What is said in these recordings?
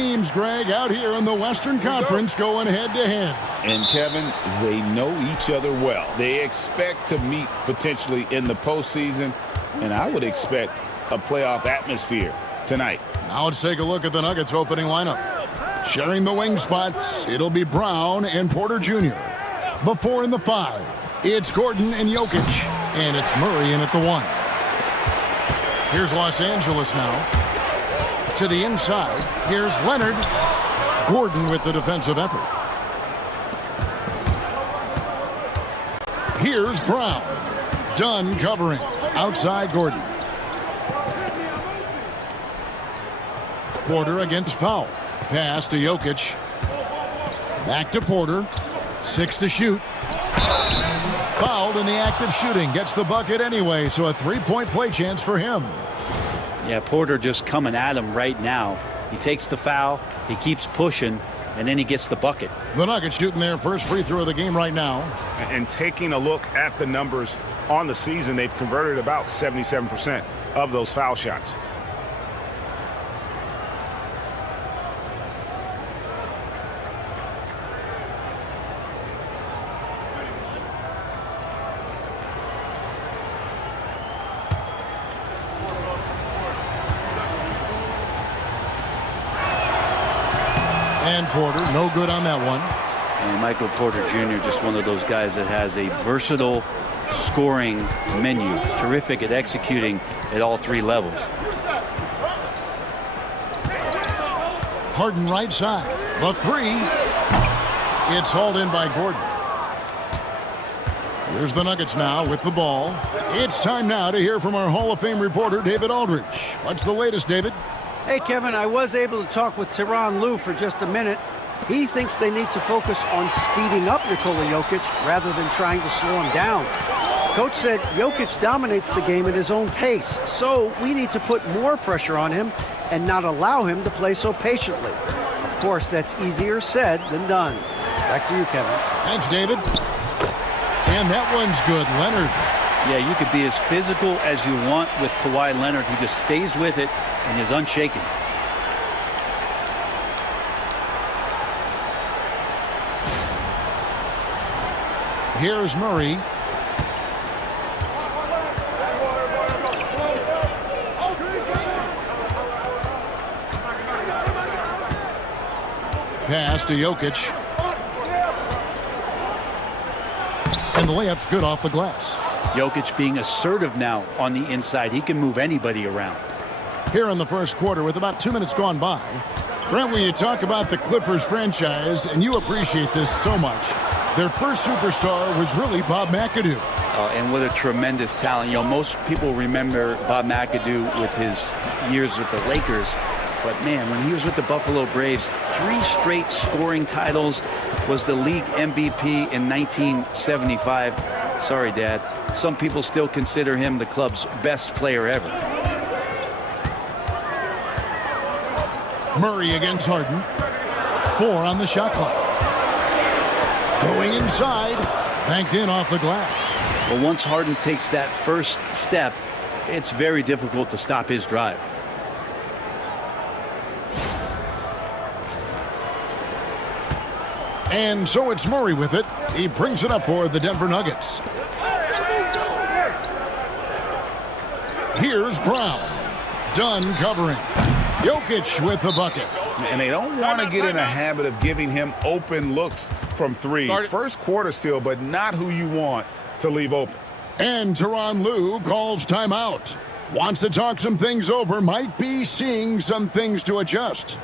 teams, Greg, out here in the Western Conference going head-to-head. And, Kevin, they know each other well. They expect to meet potentially in the postseason, and I would expect a playoff atmosphere tonight. Now let's take a look at the Nuggets opening lineup. Sharing the wing spots, it'll be Brown and Porter Jr. The 4 and the 5. It's Gordon and Jokic, and it's Murray in at the 1. Here's Los Angeles now. To the inside, here's Leonard. Gordon with the defensive effort. Here's Brown. Dunn covering. Outside Gordon. Porter against Powell. Pass to Jokic. Back to Porter. 6 to shoot. Fouled in the act of shooting. Gets the bucket anyway, so a three-point play chance for him. Yeah, Porter just coming at him right now. He takes the foul, he keeps pushing, and then he gets the bucket. The Nuggets shooting their first free throw of the game right now. And taking a look at the numbers on the season, they've converted about 77% of those foul shots. And Porter, no good on that one. And Michael Porter Jr., just one of those guys that has a versatile scoring menu. Terrific at executing at all 3 levels. Harden right side. The 3. It's hauled in by Gordon. Here's the Nuggets now with the ball. It's time now to hear from our Hall of Fame reporter, David Aldridge. What's the latest, David? Hey, Kevin, I was able to talk with Tyronn Lue for just a minute. He thinks they need to focus on speeding up Nikola Jokic rather than trying to slow him down. Coach said Jokic dominates the game at his own pace, so we need to put more pressure on him and not allow him to play so patiently. Of course, that's easier said than done. Back to you, Kevin. Thanks, David. And that one's good. Leonard. Yeah, you could be as physical as you want with Kawhi Leonard. He just stays with it and is unshaken. Here's Murray. Pass to Jokic. And the layup's good off the glass. Jokic being assertive now on the inside. He can move anybody around. Here in the first quarter with about 2 minutes gone by. Brent, when you talk about the Clippers franchise, and you appreciate this so much, their first superstar was really Bob McAdoo. And what a tremendous talent. You know, most people remember Bob McAdoo with his years with the Lakers. But, man, when he was with the Buffalo Braves, 3 straight scoring titles, was the league MVP in 1975. Sorry, Dad. Some people still consider him the club's best player ever. Murray against Harden. 4 on the shot clock. Going inside. Banked in off the glass. Well, once Harden takes that first step, it's very difficult to stop his drive. And so it's Murray with it. He brings it up for the Denver Nuggets. Here's Brown. Dunn covering. Jokic with the bucket. And they don't want to get in a habit of giving him open looks from 3. First quarter still, but not who you want to leave open. And Tyronn Lue calls timeout. Wants to talk some things over. Might be seeing some things to adjust.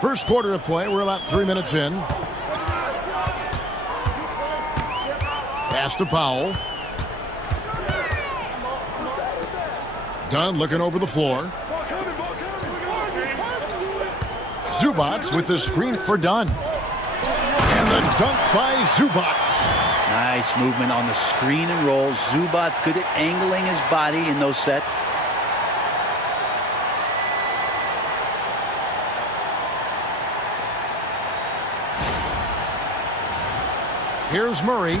First quarter of play. We're about 3 minutes in. Pass to Powell. Dunn looking over the floor. Zubats with the screen for Dunn. And the dunk by Zubats. Nice movement on the screen and roll. Zubats good at angling his body in those sets. Here's Murray.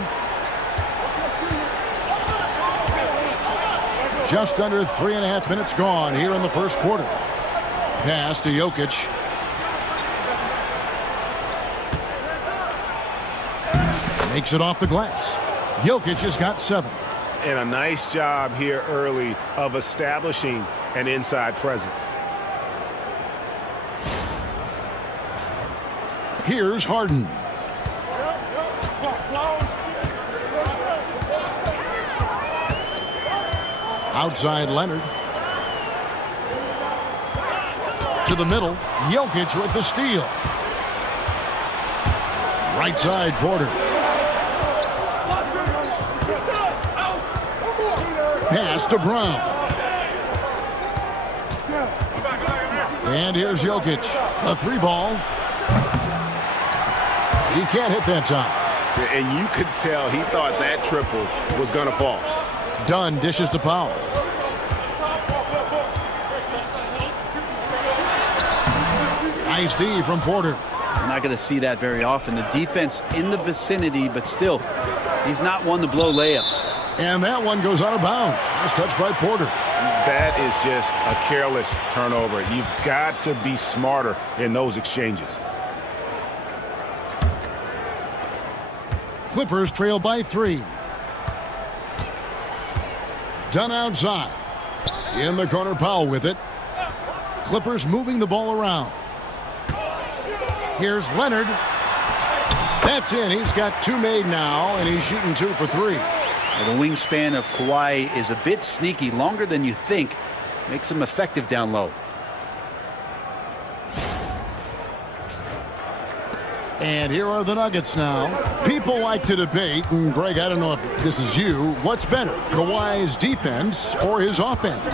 Just under 3.5 minutes gone here in the first quarter. Pass to Jokic. Makes it off the glass. Jokic has got 7. And a nice job here early of establishing an inside presence. Here's Harden. Outside Leonard. To the middle. Jokic with the steal. Right side Porter. Pass to Brown. And here's Jokic. A 3-ball. He can't hit that time. And you could tell he thought that triple was going to fall. Dunn dishes to Powell. Nice D from Porter. You're not going to see that very often. The defense in the vicinity, but still, he's not one to blow layups. And that one goes out of bounds. Nice touch by Porter. That is just a careless turnover. You've got to be smarter in those exchanges. Clippers trail by 3. Dunn outside. In the corner, Powell with it. Clippers moving the ball around. Here's Leonard. That's in. He's got 2 made now, and he's shooting 2 for 3. Well, the wingspan of Kawhi is a bit sneaky, longer than you think. Makes him effective down low. And here are the Nuggets now. People like to debate, and Greg, I don't know if this is you, what's better, Kawhi's defense or his offense?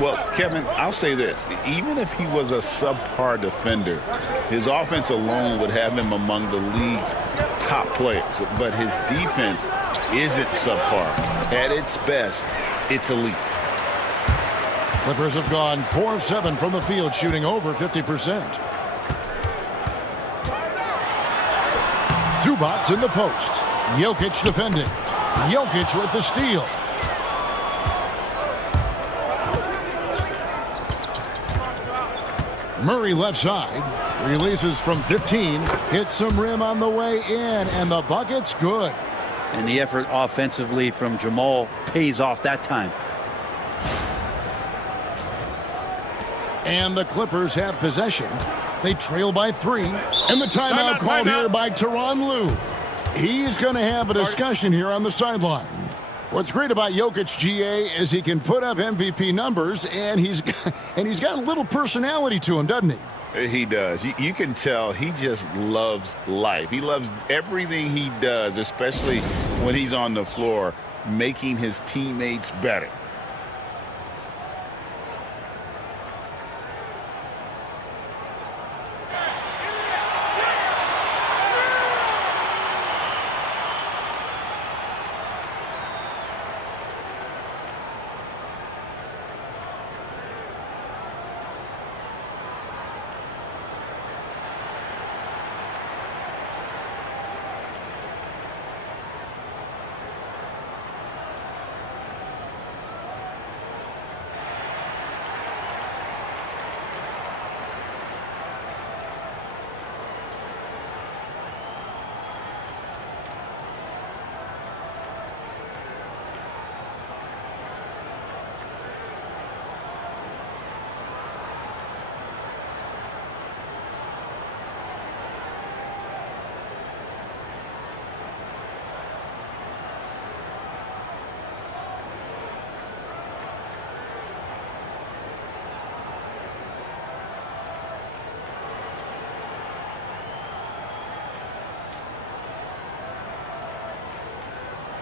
Well, Kevin, I'll say this. Even if he was a subpar defender, his offense alone would have him among the league's top players. But his defense isn't subpar. At its best, it's elite. Clippers have gone 4 of 7 from the field, shooting over 50%. Zubats in the post. Jokic defending. Jokic with the steal. Murray left side. Releases from 15. Hits some rim on the way in. And the bucket's good. And the effort offensively from Jamal pays off that time. And the Clippers have possession. They trail by 3. And the timeout called here by Tyronn Lue. He's going to have a discussion here on the sideline. What's great about Jokic, GA, is he can put up MVP numbers, and he's got a little personality to him, doesn't he? He does. You can tell he just loves life. He loves everything he does, especially when he's on the floor, making his teammates better.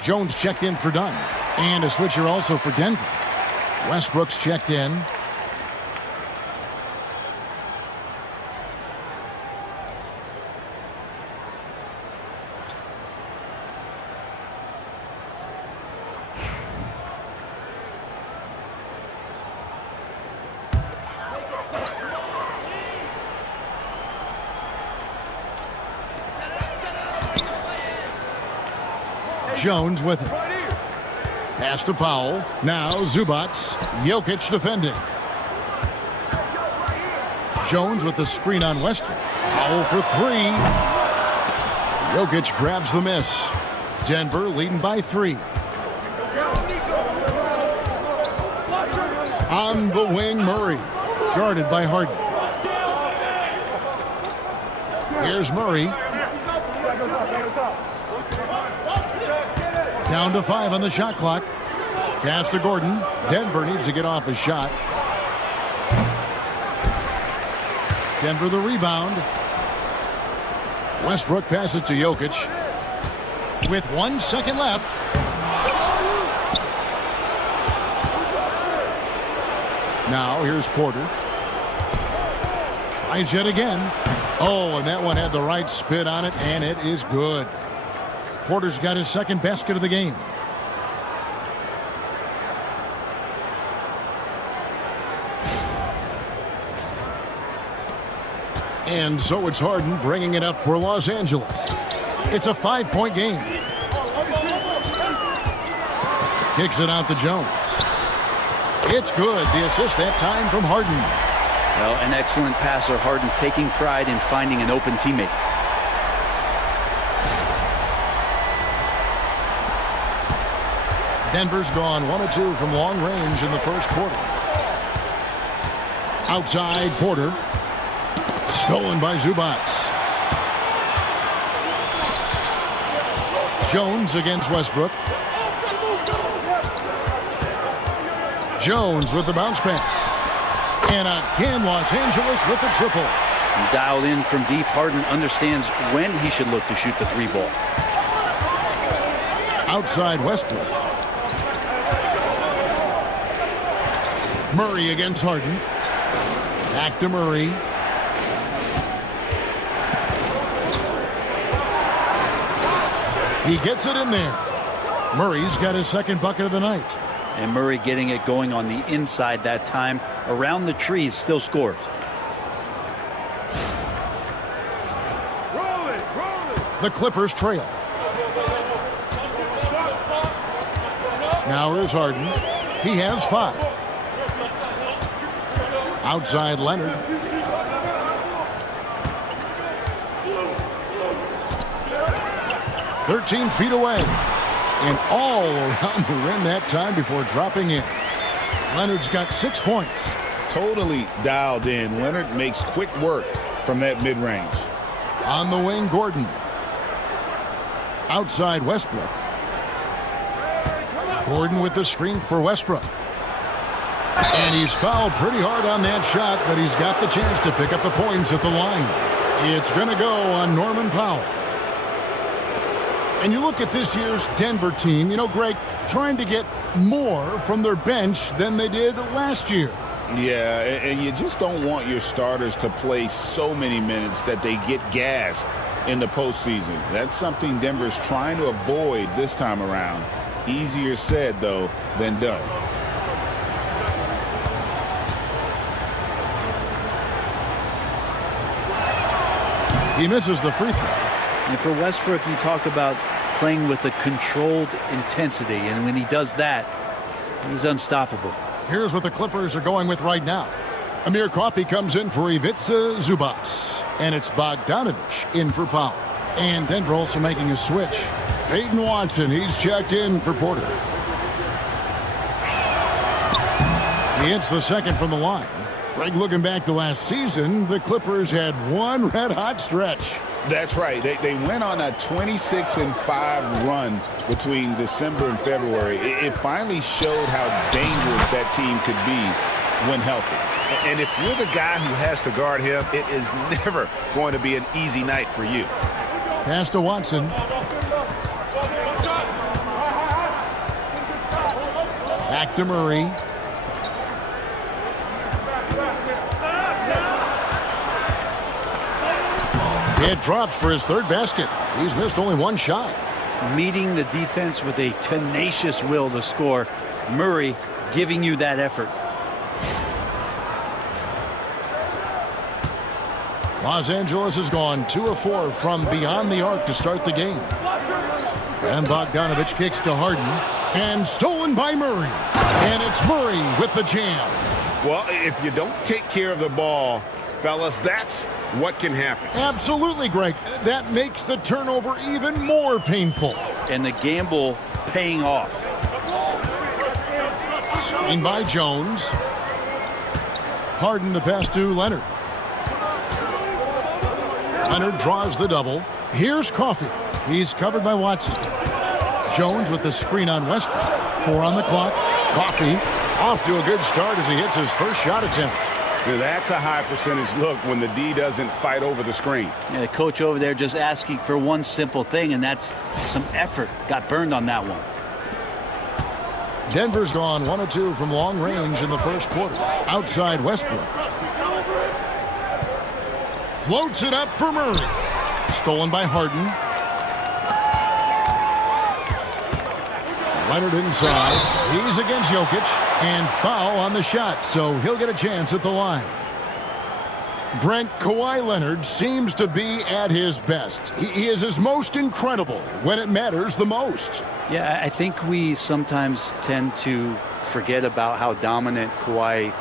Jones checked in for Dunn. And a switcher also for Denver. Westbrook's checked in. Jones with it. Pass to Powell. Now Zubac. Jokic defending. Jones with the screen on Westbrook. Powell for three. Jokic grabs the miss. Denver leading by 3. On the wing, Murray. Guarded by Harden. Here's Murray. Down to 5 on the shot clock. Pass to Gordon. Denver needs to get off his shot. Denver the rebound. Westbrook passes to Jokic. With 1 second left. Now here's Porter. Tries yet again. Oh, and that one had the right spin on it, and it is good. Porter's got his second basket of the game. And so it's Harden bringing it up for Los Angeles. It's a 5-point game. Kicks it out to Jones. It's good. The assist that time from Harden. Well, an excellent passer. Harden taking pride in finding an open teammate. Denver's gone 1 of 2 from long range in the first quarter. Outside, Porter. Stolen by Zubac. Jones against Westbrook. Jones with the bounce pass. And again, Los Angeles with the triple. Dialed in from deep, Harden understands when he should look to shoot the 3-ball. Outside Westbrook. Murray against Harden. Back to Murray. He gets it in there. Murray's got his second bucket of the night. And Murray getting it going on the inside that time. Around the trees, still scores. The Clippers trail. Now here's Harden. He has 5. Outside Leonard. "13 feet away." And all around the rim that time before dropping in. Leonard's got 6 points. Totally dialed in. Leonard makes quick work from that mid-range. On the wing, Gordon. Outside Westbrook. Gordon with the screen for Westbrook. And he's fouled pretty hard on that shot, but he's got the chance to pick up the points at the line. It's going to go on Norman Powell. And you look at this year's Denver team, you know, Greg, trying to get more from their bench than they did last year. Yeah, and you just don't want your starters to play so many minutes that they get gassed in the postseason. That's something Denver's trying to avoid this time around. Easier said, though, than done. He misses the free throw. And for Westbrook, you talk about playing with a controlled intensity. And when he does that, he's unstoppable. Here's what the Clippers are going with right now. Amir Coffey comes in for Ivica Zubac. And it's Bogdanovich in for Powell. And Denver also making a switch. Peyton Watson, he's checked in for Porter. He hits the second from the line. Greg, looking back to last season, the Clippers had one red-hot stretch. That's right. They went on a 26-5 run between December and February. It finally showed how dangerous that team could be when healthy. And if you're the guy who has to guard him, it is never going to be an easy night for you. Pass to Watson. Back to Murray. It drops for his third basket. He's missed only one shot. Meeting the defense with a tenacious will to score. Murray giving you that effort. Los Angeles has gone 2 of 4 from beyond the arc to start the game. And Bogdanovich kicks to Harden. And stolen by Murray. And it's Murray with the jam. Well, if you don't take care of the ball, fellas, that's what can happen. Absolutely, Greg. That makes the turnover even more painful. And the gamble paying off. Screen by Jones. Harden the pass to Leonard. Leonard draws the double. Here's Coffey. He's covered by Watson. Jones with the screen on Westbrook. 4 on the clock. Coffey off to a good start as he hits his first shot attempt. Now, that's a high percentage look when the D doesn't fight over the screen. Yeah, the coach over there just asking for one simple thing, and that's some effort. Got burned on that one. Denver's gone 1 of 2 from long range in the first quarter. Outside Westbrook. Floats it up for Murray. Stolen by Harden. Leonard inside. He's against Jokic. And foul on the shot, so he'll get a chance at the line. Brent, Kawhi Leonard seems to be at his best. He is his most incredible when it matters the most. Yeah, I think we sometimes tend to forget about how dominant Kawhi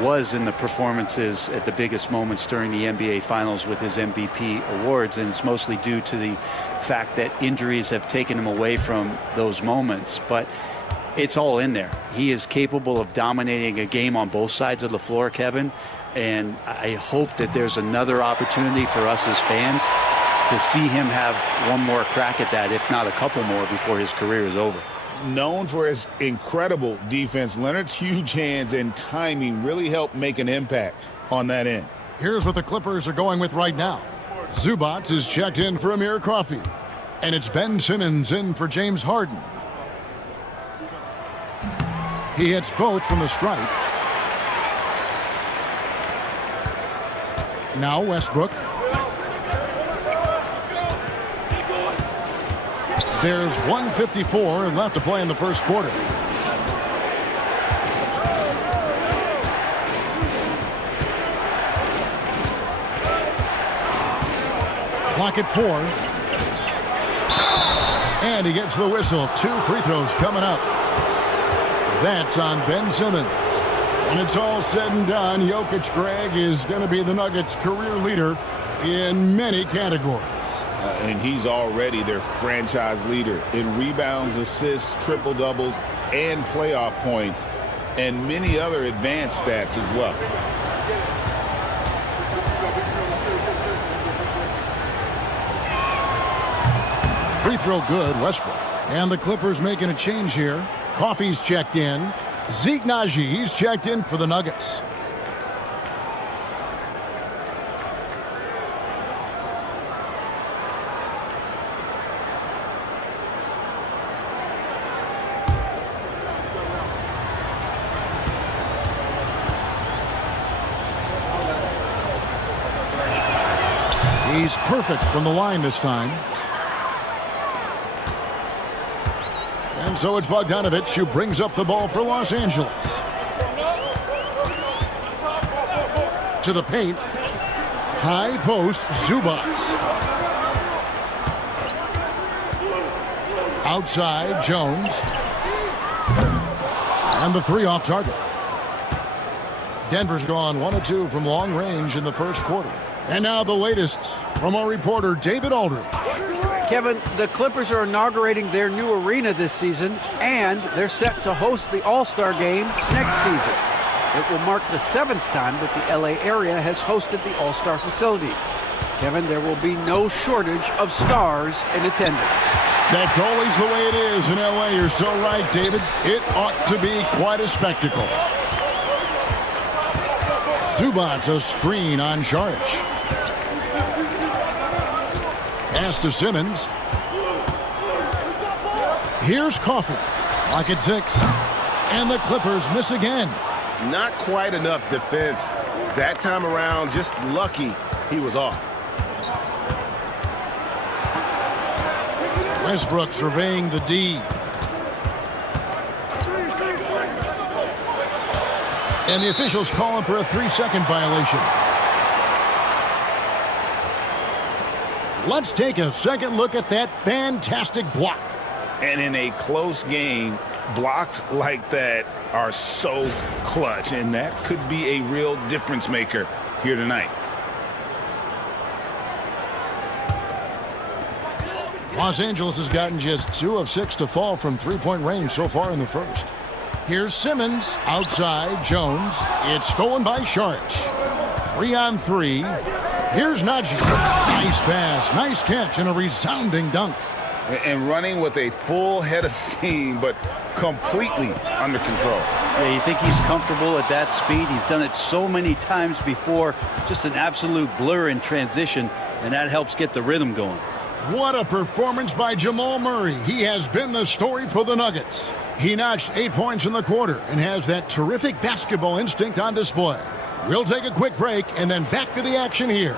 was in the performances at the biggest moments during the NBA Finals with his MVP awards, and it's mostly due to the fact that injuries have taken him away from those moments. But it's all in there. He is capable of dominating a game on both sides of the floor, Kevin, and I hope that there's another opportunity for us as fans to see him have one more crack at that, if not a couple more, before his career is over. Known for his incredible defense, Leonard's huge hands and timing really helped make an impact on that end. Here's what the Clippers are going with right now. Zubac is checked in for Amir Coffey. And it's Ben Simmons in for James Harden. He hits both from the stripe. Now Westbrook. There's 1:54 left to play in the first quarter. Clock at 4. And he gets the whistle. 2 free throws coming up. That's on Ben Simmons. When it's all said and done, Jokic, Greg, is going to be the Nuggets' career leader in many categories. And he's already their franchise leader in rebounds, assists, triple-doubles, and playoff points, and many other advanced stats as well. Free throw good, Westbrook. And the Clippers making a change here. Coffey's checked in. Zeke Najee's checked in for the Nuggets. He's perfect from the line this time. And so it's Bogdanovich who brings up the ball for Los Angeles. To the paint. High post, Zubac. Outside, Jones. And the 3 off target. Denver's gone 1 of 2 from long range in the first quarter. And now the latest from our reporter, David Aldridge. Kevin, the Clippers are inaugurating their new arena this season, and they're set to host the All-Star Game next season. It will mark the 7th time that the LA area has hosted the All-Star facilities. Kevin, there will be no shortage of stars in attendance. That's always the way it is in LA. You're so right, David. It ought to be quite a spectacle. Zubac a screen on Saric. Pass to Simmons. Here's Coffey. Clock at 6. And the Clippers miss again. Not quite enough defense. That time around, just lucky he was off. Westbrook surveying the D. And the officials call him for a 3-second violation. Let's take a second look at that fantastic block. And in a close game, blocks like that are so clutch, and that could be a real difference maker here tonight. Los Angeles has gotten just 2 of 6 to fall from three-point range so far in the first. Here's Simmons, outside, Jones. It's stolen by Sharch. 3-on-3. Here's Najee. Nice pass, nice catch, and a resounding dunk. And running with a full head of steam, but completely under control. Yeah, you think he's comfortable at that speed? He's done it so many times before. Just an absolute blur in transition, and that helps get the rhythm going. What a performance by Jamal Murray. He has been the story for the Nuggets. He notched 8 points in the quarter and has that terrific basketball instinct on display. We'll take a quick break and then back to the action here.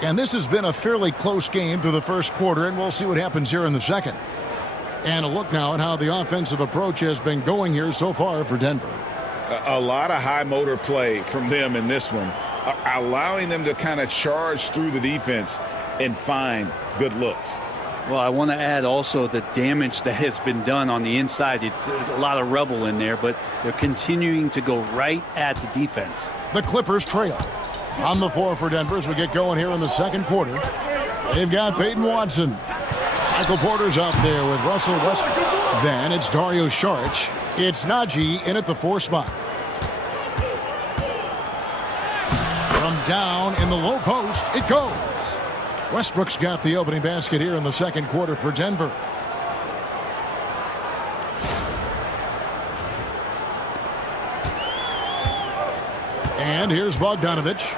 And this has been a fairly close game through the first quarter, and we'll see what happens here in the second. And a look now at how the offensive approach has been going here so far for Denver. A lot of high motor play from them in this one, allowing them to kind of charge through the defense and find good looks. Well, I want to add also the damage that has been done on the inside. It's a lot of rubble in there, but they're continuing to go right at the defense. The Clippers trail. On the floor for Denver as we get going here in the second quarter. They've got Peyton Watson. Michael Porter's out there with Russell Westbrook. Then it's Dario Saric. It's Najee in at the 4 spot. From down in the low post, it goes. Westbrook's got the opening basket here in the second quarter for Denver. And here's Bogdanovich,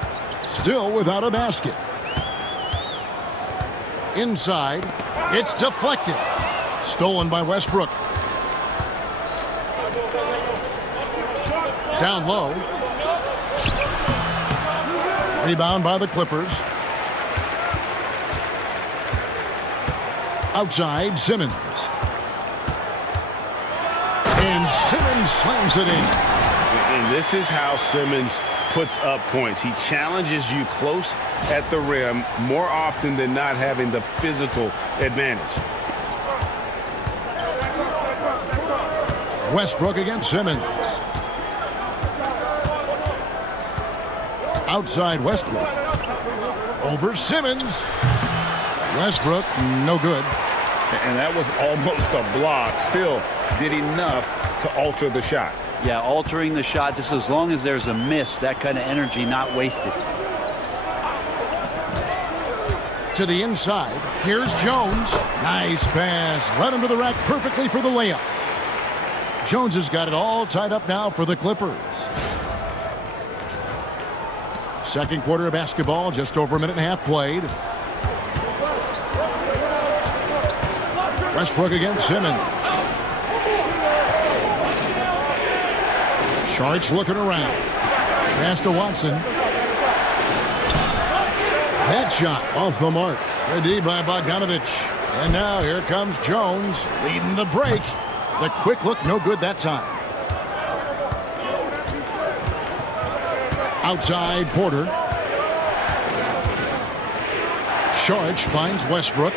still without a basket. Inside, it's deflected. Stolen by Westbrook. Down low. Rebound by the Clippers. Outside, Simmons. And Simmons slams it in. And this is how Simmons puts up points. He challenges you close at the rim more often than not, having the physical advantage. Westbrook against Simmons. Outside Westbrook. Over Simmons. Westbrook, no good. And that was almost a block. Still did enough to alter the shot. Yeah, altering the shot, just as long as there's a miss, that kind of energy not wasted. To the inside, here's Jones. Nice pass, led him to the rack perfectly for the layup. Jones has got it all tied up now for the Clippers. Second quarter of basketball, just over a minute and a half played. Westbrook against Simmons. Sharch looking around. Pass to Watson. That shot off the mark. Good D by Bogdanovich. And now here comes Jones leading the break. The quick look, no good that time. Outside Porter. Sharch finds Westbrook.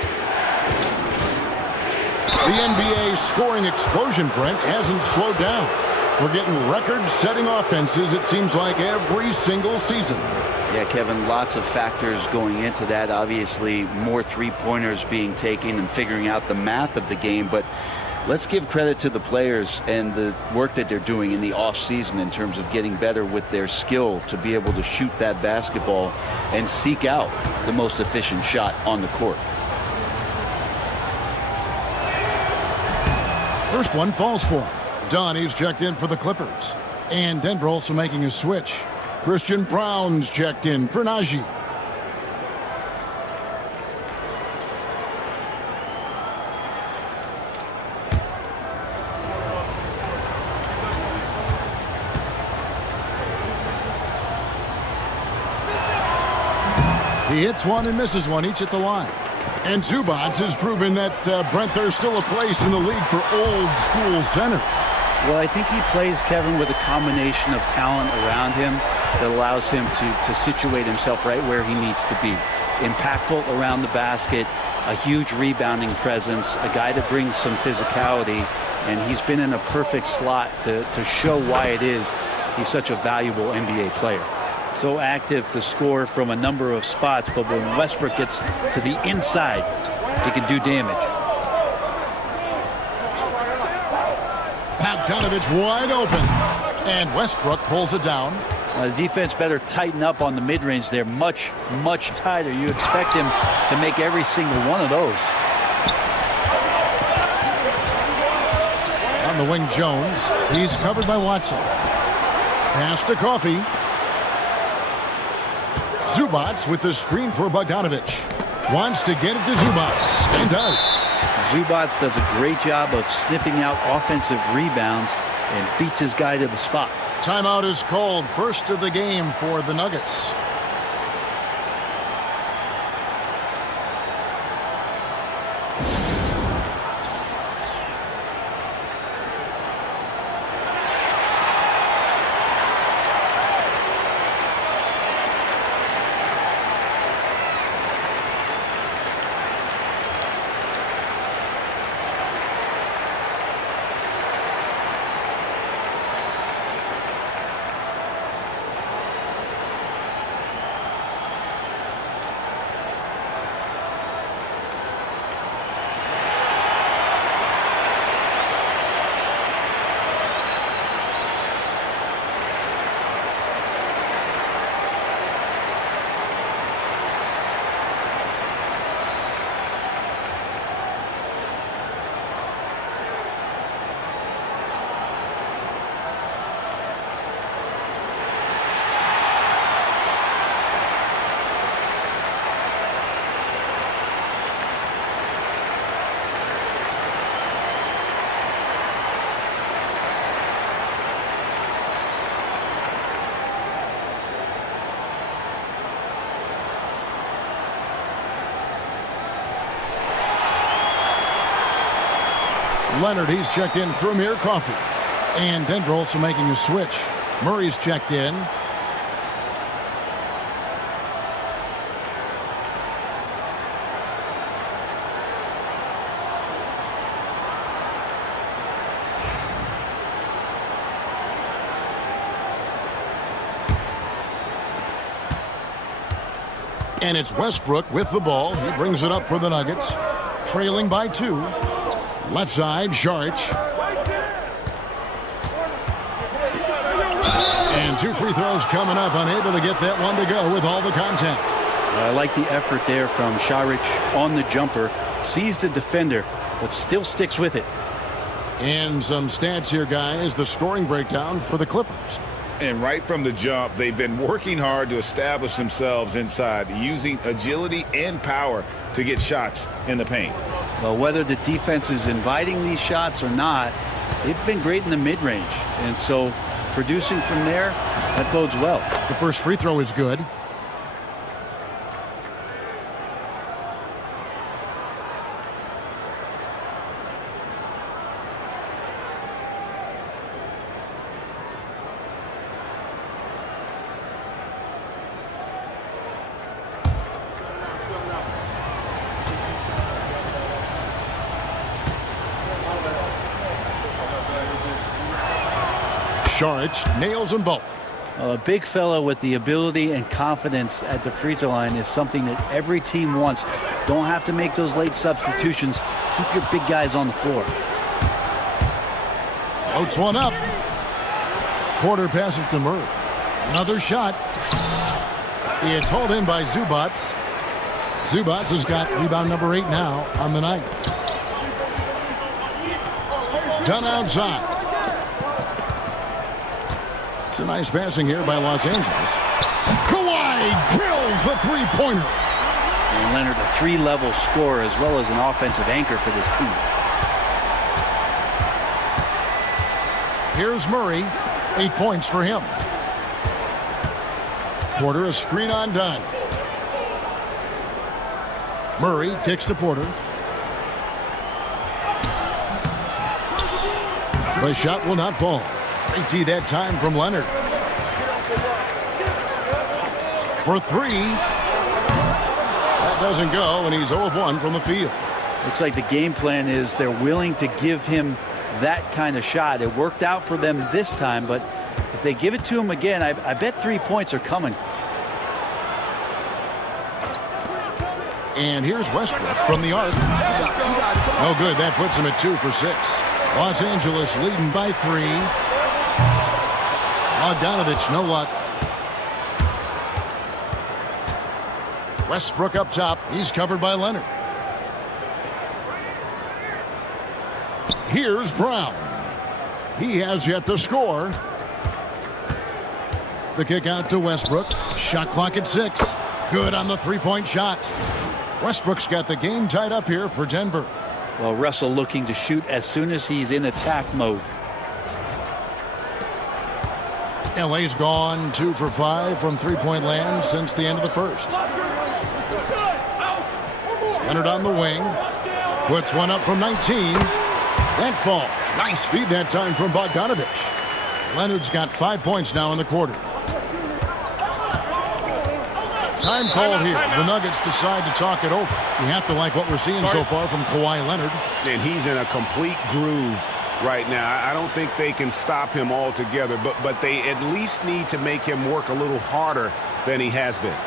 The NBA scoring explosion, Brent, hasn't slowed down. We're getting record-setting offenses, it seems like, every single season. Yeah, Kevin, lots of factors going into that. Obviously, more three-pointers being taken and figuring out the math of the game. But let's give credit to the players and the work that they're doing in the off-season in terms of getting better with their skill to be able to shoot that basketball and seek out the most efficient shot on the court. First one falls for him. Dunn, he's checked in for the Clippers. And Denver also making a switch. Christian Brown's checked in for Najee. He hits one and misses one, each at the line. And Zubats has proven that, Brent, there's still a place in the league for old-school centers. Well, I think he plays, Kevin, with a combination of talent around him that allows him to situate himself right where he needs to be. Impactful around the basket, a huge rebounding presence, a guy that brings some physicality, and he's been in a perfect slot to show why it is he's such a valuable NBA player. So active to score from a number of spots, but when Westbrook gets to the inside, he can do damage. Bogdanovich wide open, and Westbrook pulls it down. The defense better tighten up on the mid-range. They're much, much tighter. You expect him to make every single one of those. On the wing, Jones. He's covered by Watson. Pass to Coffey. Zubats with the screen for Bogdanovich. Wants to get it to Zubats, and does. Zubats does a great job of sniffing out offensive rebounds and beats his guy to the spot. Timeout is called, first of the game for the Nuggets. Leonard, he's checked in for Amir Coffey. And Denver also making a switch. Murray's checked in. And it's Westbrook with the ball. He brings it up for the Nuggets. Trailing by 2. Left side, Saric. And 2 free throws coming up. Unable to get that one to go with all the contact. I like the effort there from Saric on the jumper. Sees the defender, but still sticks with it. And some stats here, guys. The scoring breakdown for the Clippers. And right from the jump, they've been working hard to establish themselves inside, using agility and power to get shots in the paint. Well, whether the defense is inviting these shots or not, they've been great in the mid-range. And so producing from there, that bodes well. The first free throw is good. Saric nails them both. A big fella with the ability and confidence at the free throw line is something that every team wants. Don't have to make those late substitutions. Keep your big guys on the floor. Floats one up. Porter passes to Murray. Another shot. It's hauled in by Zubats. Zubats has got rebound number 8 now on the night. Done outside. It's a nice passing here by Los Angeles. Kawhi drills the three-pointer. And Leonard, a three-level scorer as well as an offensive anchor for this team. Here's Murray. 8 points for him. Porter, a screen on Dunn. Murray kicks to Porter. The shot will not fall. Great D that time from Leonard. For three. That doesn't go, and he's 0 of 1 from the field. Looks like the game plan is they're willing to give him that kind of shot. It worked out for them this time, but if they give it to him again, I bet 3 points are coming. And here's Westbrook from the arc. No good. That puts him at 2 for 6. Los Angeles leading by 3. Bogdanovich, no luck. Westbrook up top. He's covered by Leonard. Here's Brown. He has yet to score. The kick out to Westbrook. Shot clock at 6. Good on the three-point shot. Westbrook's got the game tied up here for Denver. Well, Russell looking to shoot as soon as he's in attack mode. LA's gone 2 for 5 from three-point land since the end of the first. Leonard on the wing. Puts one up from 19. That fall. Nice feed that time from Bogdanovich. Leonard's got 5 points now in the quarter. Time called here. The Nuggets decide to talk it over. We have to like what we're seeing so far from Kawhi Leonard. And he's in a complete groove right now. I don't think they can stop him altogether, but they at least need to make him work a little harder than he has been.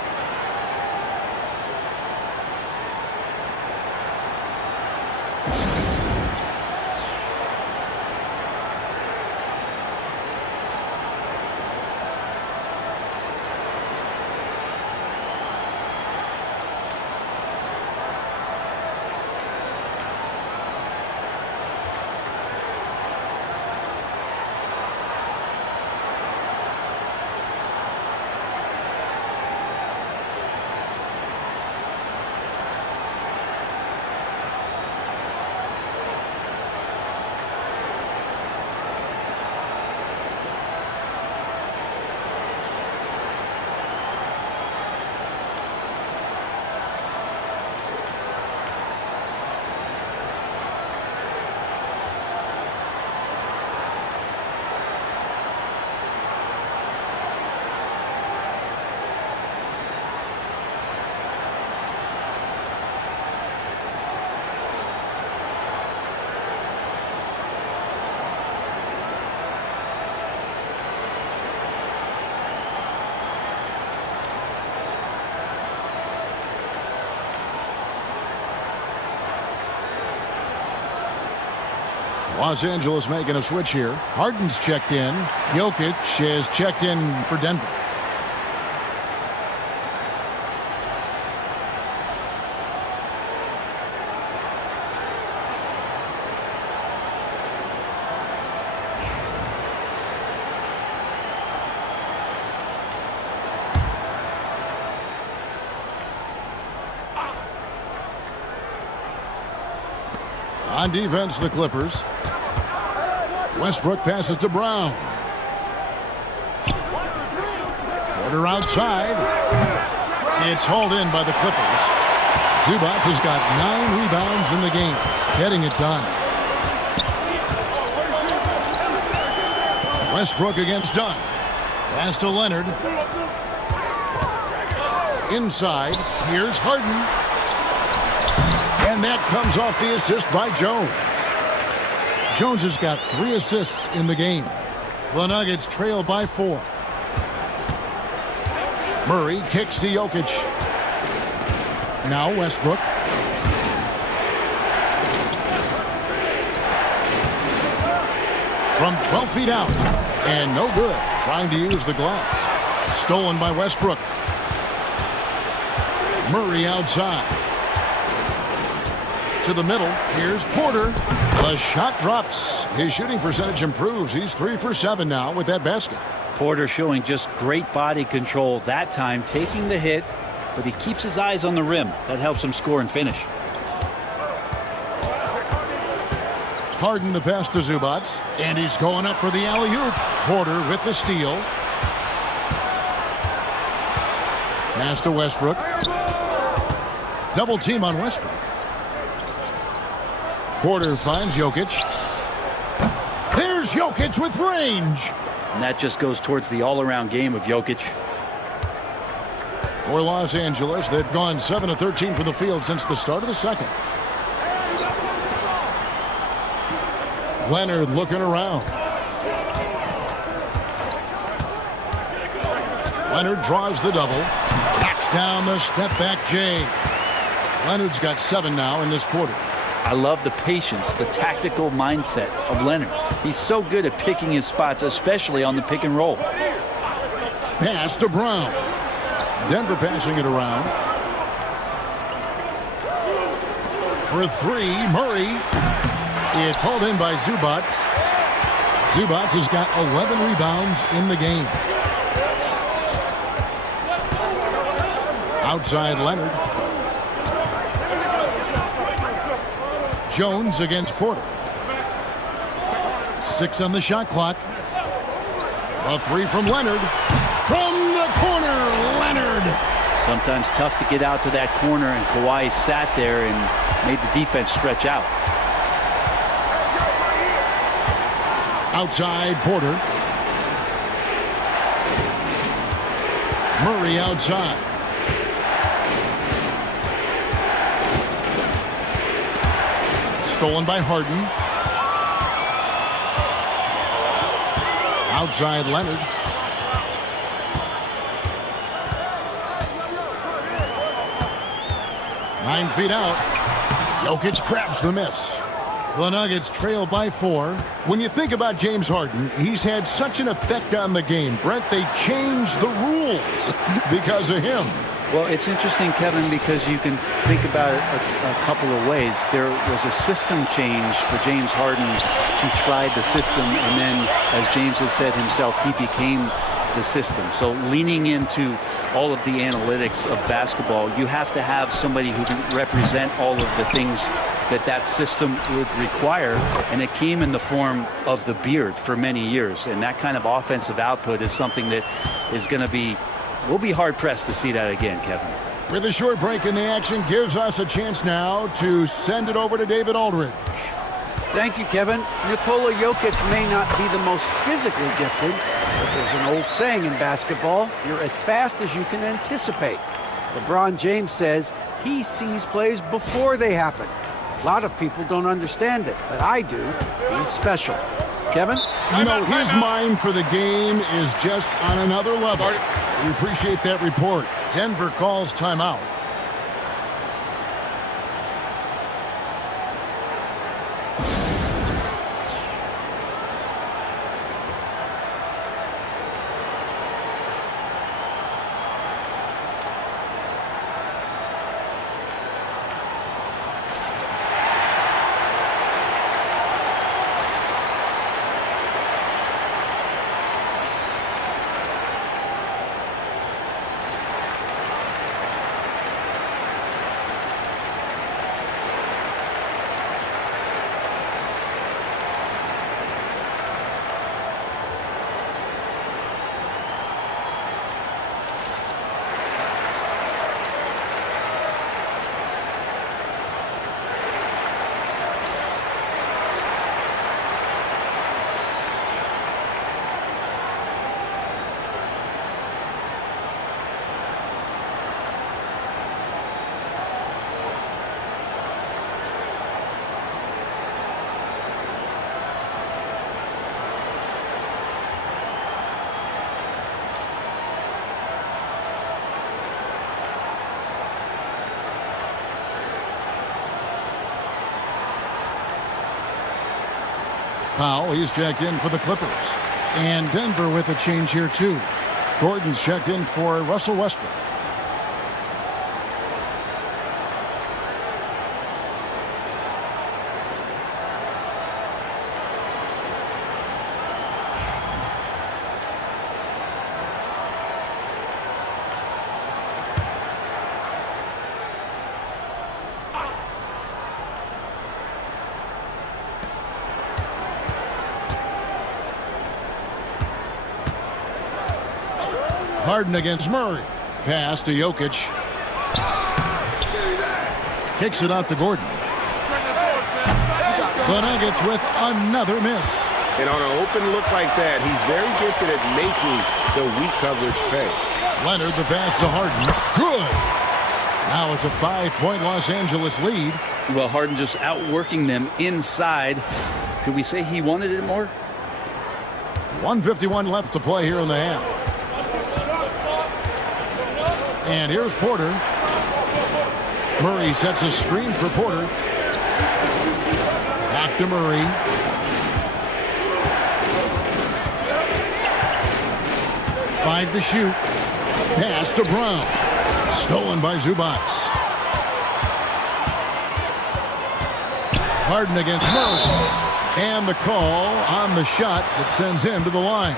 Los Angeles making a switch here. Harden's checked in. Jokic is checked in for Denver. On defense, the Clippers. Westbrook passes to Brown. Porter outside. It's hauled in by the Clippers. Zubac has got 9 rebounds in the game, getting it done. Westbrook against Dunn. Pass to Leonard. Inside. Here's Harden. And that comes off the assist by Jones. Jones has got 3 assists in the game. The Nuggets trail by 4. Murray kicks to Jokic. Now Westbrook. From 12 feet out. And no good. Trying to use the glass. Stolen by Westbrook. Murray outside. To the middle. Here's Porter. The shot drops. His shooting percentage improves. He's 3 for 7 now with that basket. Porter showing just great body control that time, taking the hit, but he keeps his eyes on the rim. That helps him score and finish. Harden the pass to Zubac, and he's going up for the alley-oop. Porter with the steal. Pass to Westbrook. Double team on Westbrook. Porter finds Jokic. There's Jokic with range. And that just goes towards the all-around game of Jokic. For Los Angeles, they've gone 7 of 13 from the field since the start of the second. Leonard looking around. Leonard draws the double. Backs down the step-back J. Leonard's got 7 now in this quarter. I love the patience, the tactical mindset of Leonard. He's so good at picking his spots, especially on the pick and roll. Pass to Brown. Denver passing it around. For 3, Murray. It's hauled in by Zubac. Zubac has got 11 rebounds in the game. Outside Leonard. Jones against Porter. 6 on the shot clock. A 3 from Leonard. From the corner, Leonard. Sometimes tough to get out to that corner, and Kawhi sat there and made the defense stretch out. Outside Porter. Murray outside. Stolen by Harden. Outside Leonard. Nine feet out. Jokic grabs the miss. The Nuggets trail by 4. When you think about James Harden, he's had such an effect on the game. Brent, they changed the rules because of him. Well, it's interesting, Kevin, because you can think about it a couple of ways. There was a system change for James Harden to try the system, and then, as James has said himself, he became the system. So leaning into all of the analytics of basketball, you have to have somebody who can represent all of the things that system would require, and it came in the form of the beard for many years. And that kind of offensive output is something that is going to be, we'll be hard-pressed to see that again, Kevin. With a short break in the action, gives us a chance now to send it over to David Aldridge. Thank you, Kevin. Nikola Jokic may not be the most physically gifted, but there's an old saying in basketball, you're as fast as you can anticipate. LeBron James says he sees plays before they happen. A lot of people don't understand it, but I do. He's special. Kevin? You know, his mind for the game is just on another level. We appreciate that report. Denver calls timeout. Powell, he's checked in for the Clippers. And Denver with a change here, too. Gordon's checked in for Russell Westbrook. Harden against Murray. Pass to Jokic. Kicks it out to Gordon. The Nuggets with another miss. And on an open look like that, he's very gifted at making the weak coverage pay. Leonard, the pass to Harden. Good. Now it's a 5-point Los Angeles lead. Well, Harden just outworking them inside. Could we say he wanted it more? 1:51 left to play here in the half. And here's Porter. Murray sets a screen for Porter. Back to Murray. Five to shoot. Pass to Brown. Stolen by Zubac. Harden against Murray. And the call on the shot that sends him to the line.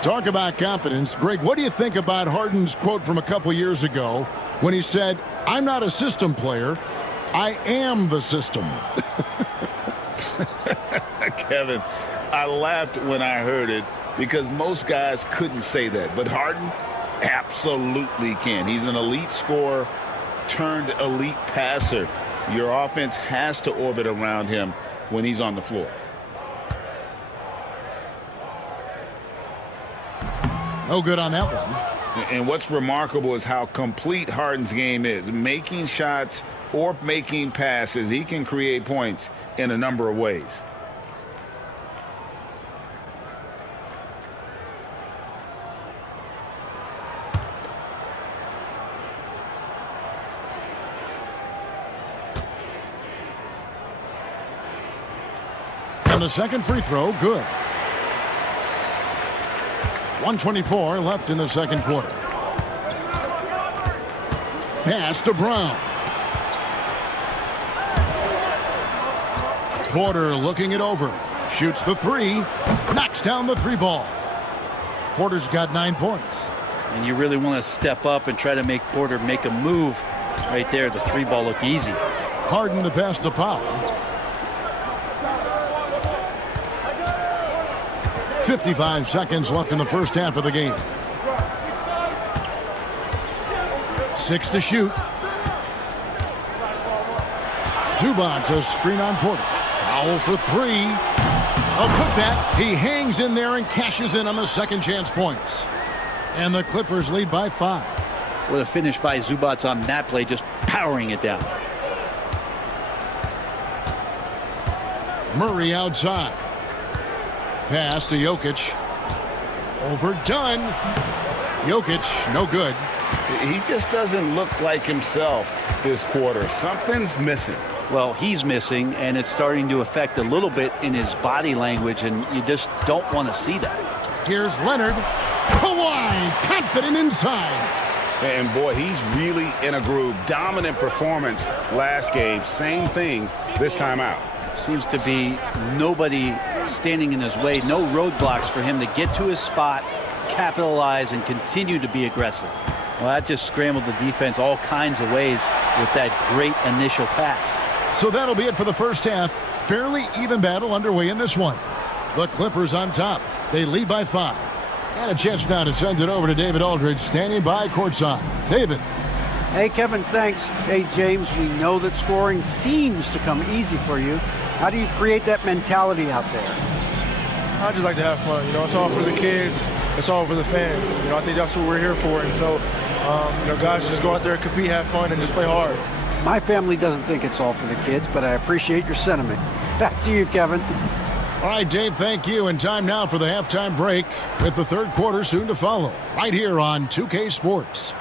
Talk about confidence. Greg, what do you think about Harden's quote from a couple years ago when he said, "I'm not a system player, I am the system"? Kevin, I laughed when I heard it because most guys couldn't say that. But Harden absolutely can. He's an elite scorer turned elite passer. Your offense has to orbit around him when he's on the floor. No good on that one. And what's remarkable is how complete Harden's game is. Making shots or making passes, he can create points in a number of ways. And the second free throw, good. 1:24 left in the second quarter. Pass to Brown. Porter looking it over. Shoots the three. Knocks down the three ball. Porter's got 9 points. And you really want to step up and try to make Porter make a move right there. The three ball look easy. Harden the pass to Powell. 55 seconds left in the first half of the game. 6 to shoot. Zubac a screen on Porter. Powell for three. A putback. He hangs in there and cashes in on the second chance points. And the Clippers lead by 5. What a finish by Zubac on that play, just powering it down. Murray outside. Pass to Jokic. Overdone. Jokic, no good. He just doesn't look like himself this quarter. Something's missing. Well, he's missing, and it's starting to affect a little bit in his body language, and you just don't want to see that. Here's Leonard. Kawhi, confident inside. And boy, he's really in a groove. Dominant performance last game. Same thing this time out. Seems to be nobody standing in his way. No roadblocks for him to get to his spot, capitalize, and continue to be aggressive. Well, that just scrambled the defense all kinds of ways with that great initial pass. So that'll be it for the first half. Fairly even battle underway in this one. The Clippers on top. They lead by 5. And a chance now to send it over to David Aldridge, standing by courtside. David. Hey, Kevin, thanks. Hey, James, we know that scoring seems to come easy for you. How do you create that mentality out there? I just like to have fun. You know, it's all for the kids. It's all for the fans. You know, I think that's what we're here for. And so, you know, guys, just go out there and compete, have fun, and just play hard. My family doesn't think it's all for the kids, but I appreciate your sentiment. Back to you, Kevin. All right, Dave, thank you. And time now for the halftime break with the third quarter soon to follow. Right here on 2K Sports.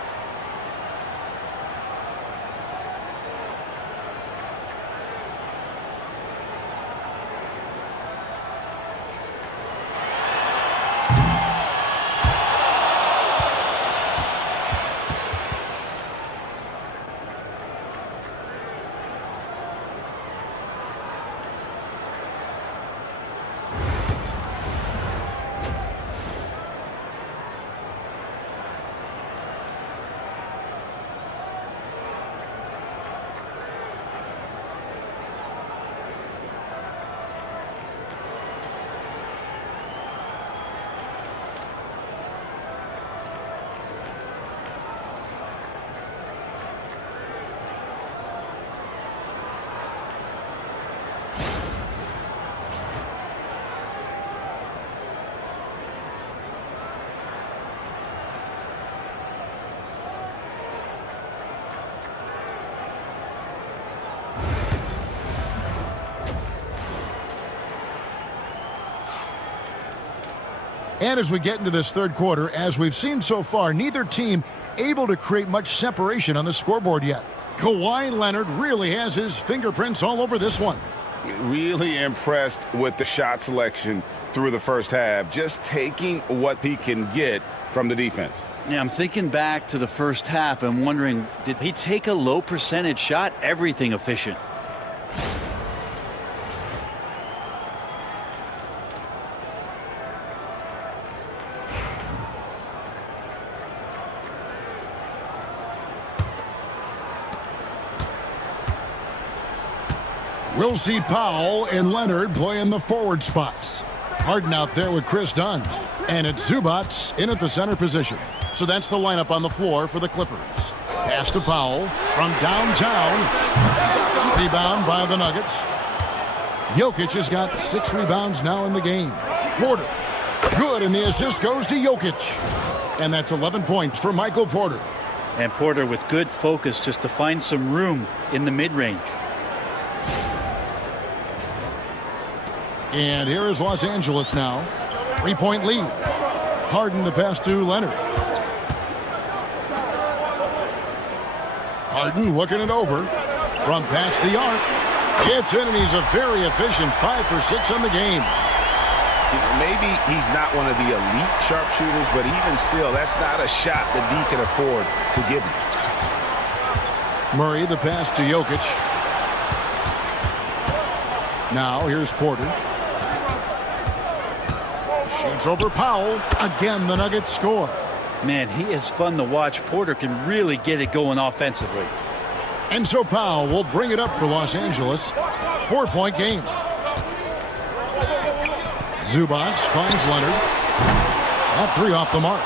And as we get into this third quarter, as we've seen so far, neither team able to create much separation on the scoreboard yet. Kawhi Leonard really has his fingerprints all over this one. Really impressed with the shot selection through the first half, just taking what he can get from the defense. Yeah, I'm thinking back to the first half and wondering, did he take a low percentage shot? Everything efficient. We'll see Powell and Leonard play in the forward spots. Harden out there with Chris Dunn. And it's Zubac in at the center position. So that's the lineup on the floor for the Clippers. Pass to Powell from downtown. Rebound by the Nuggets. Jokic has got 6 rebounds now in the game. Porter. Good, and the assist goes to Jokic. And that's 11 points for Michael Porter. And Porter with good focus just to find some room in the mid-range. And here is Los Angeles now. 3-point lead. Harden the pass to Leonard. Harden looking it over. From past the arc. It's in, and he's a very efficient 5 for 6 on the game. Maybe he's not one of the elite sharpshooters, but even still, that's not a shot that D can afford to give him. Murray the pass to Jokic. Now here's Porter. Shoots over Powell. Again, the Nuggets score. Man, he is fun to watch. Porter can really get it going offensively. And so Powell will bring it up for Los Angeles. 4-point game. Zubac finds Leonard. That 3 off the mark.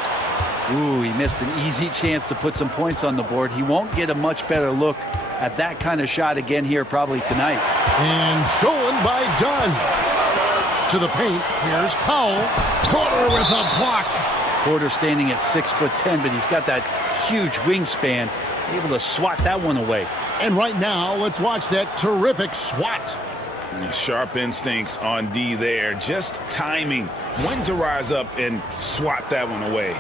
Ooh, he missed an easy chance to put some points on the board. He won't get a much better look at that kind of shot again here probably tonight. And stolen by Dunn. To the paint, here's Powell. Porter with a block. Porter standing at 6'10", but he's got that huge wingspan, able to swat that one away. And right now, let's watch that terrific swat. Sharp instincts on D there. Just timing when to rise up and swat that one away.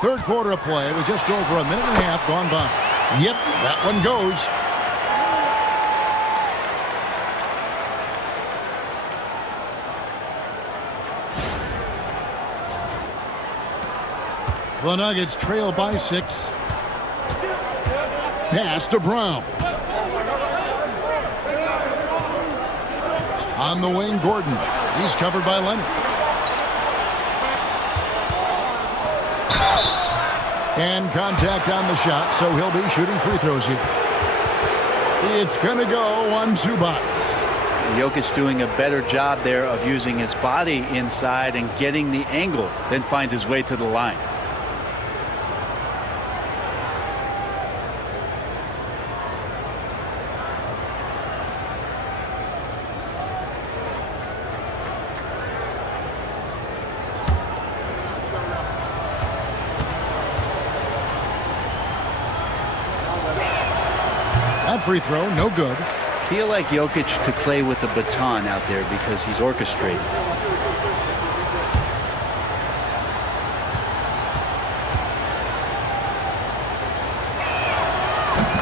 Third quarter of play with just over a minute and a half gone by. Yep, that one goes. The Nuggets trail by 6. Pass to Brown. On the wing, Gordon. He's covered by Leonard. And contact on the shot, so he'll be shooting free throws here. It's going to go on Zubac. Jokic doing a better job there of using his body inside and getting the angle, then finds his way to the line. That free throw, no good. Feel like Jokic could play with the baton out there because he's orchestrating.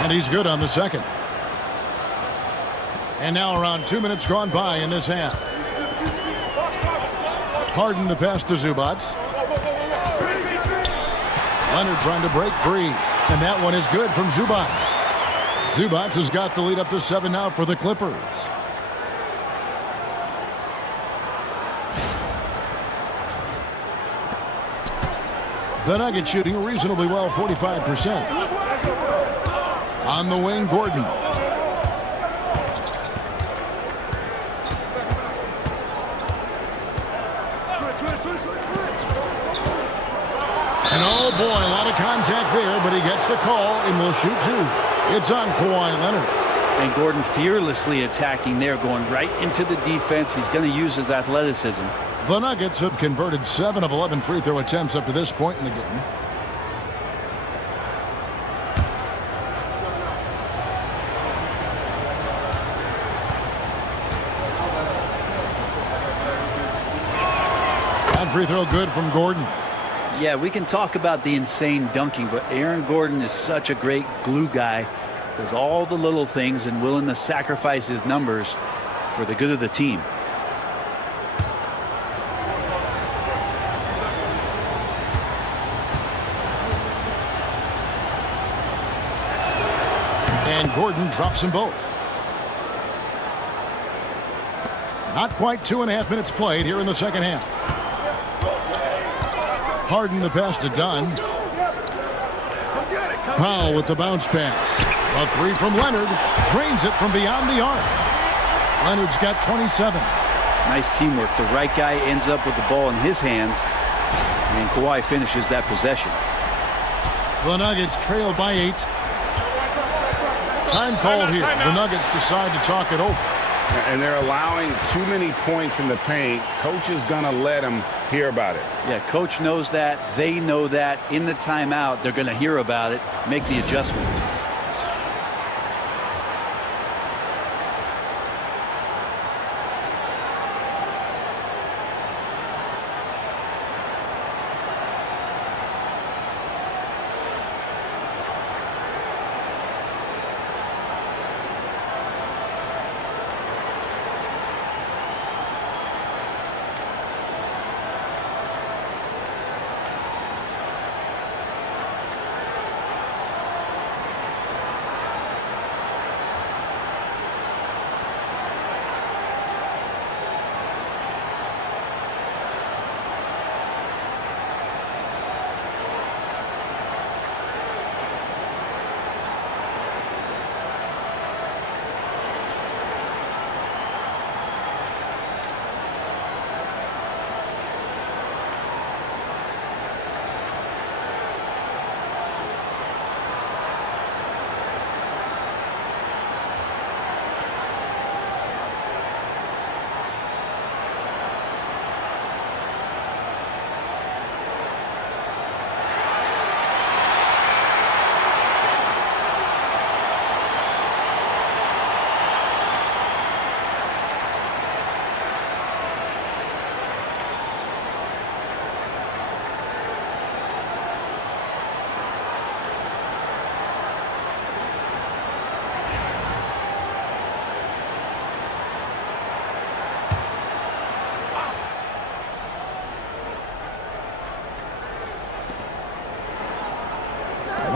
And he's good on the second. And now around 2 minutes gone by in this half. Harden the pass to Zubac. Leonard trying to break free. And that one is good from Zubac. Zubac has got the lead up to 7 now for the Clippers. The Nuggets shooting reasonably well, 45%. On the wing, Gordon. And oh boy, a lot of contact there, but he gets the call and will shoot 2. It's on Kawhi Leonard. And Gordon fearlessly attacking there, going right into the defense. He's going to use his athleticism. The Nuggets have converted 7 of 11 free throw attempts up to this point in the game. That free throw good from Gordon. Yeah, we can talk about the insane dunking, but Aaron Gordon is such a great glue guy. Does all the little things and willing to sacrifice his numbers for the good of the team. And Gordon drops them both. Not quite 2.5 minutes played here in the second half. Harden the pass to Dunn. Powell with the bounce pass. A three from Leonard. Drains it from beyond the arc. Leonard's got 27. Nice teamwork. The right guy ends up with the ball in his hands, and Kawhi finishes that possession. The Nuggets trail by 8. Time called here. The Nuggets decide to talk it over. And they're allowing too many points in the paint. Coach is going to let them hear about it. Yeah, coach knows that. They know that. In the timeout, they're going to hear about it, make the adjustment.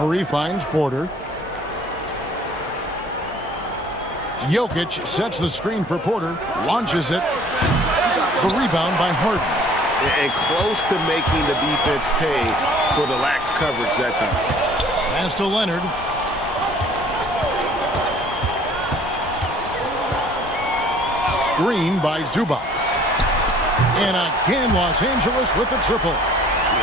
Murray finds Porter. Jokic sets the screen for Porter, launches it. The rebound by Harden. And close to making the defense pay for the lax coverage that time. Pass to Leonard. Screen by Zubac. And again, Los Angeles with the triple.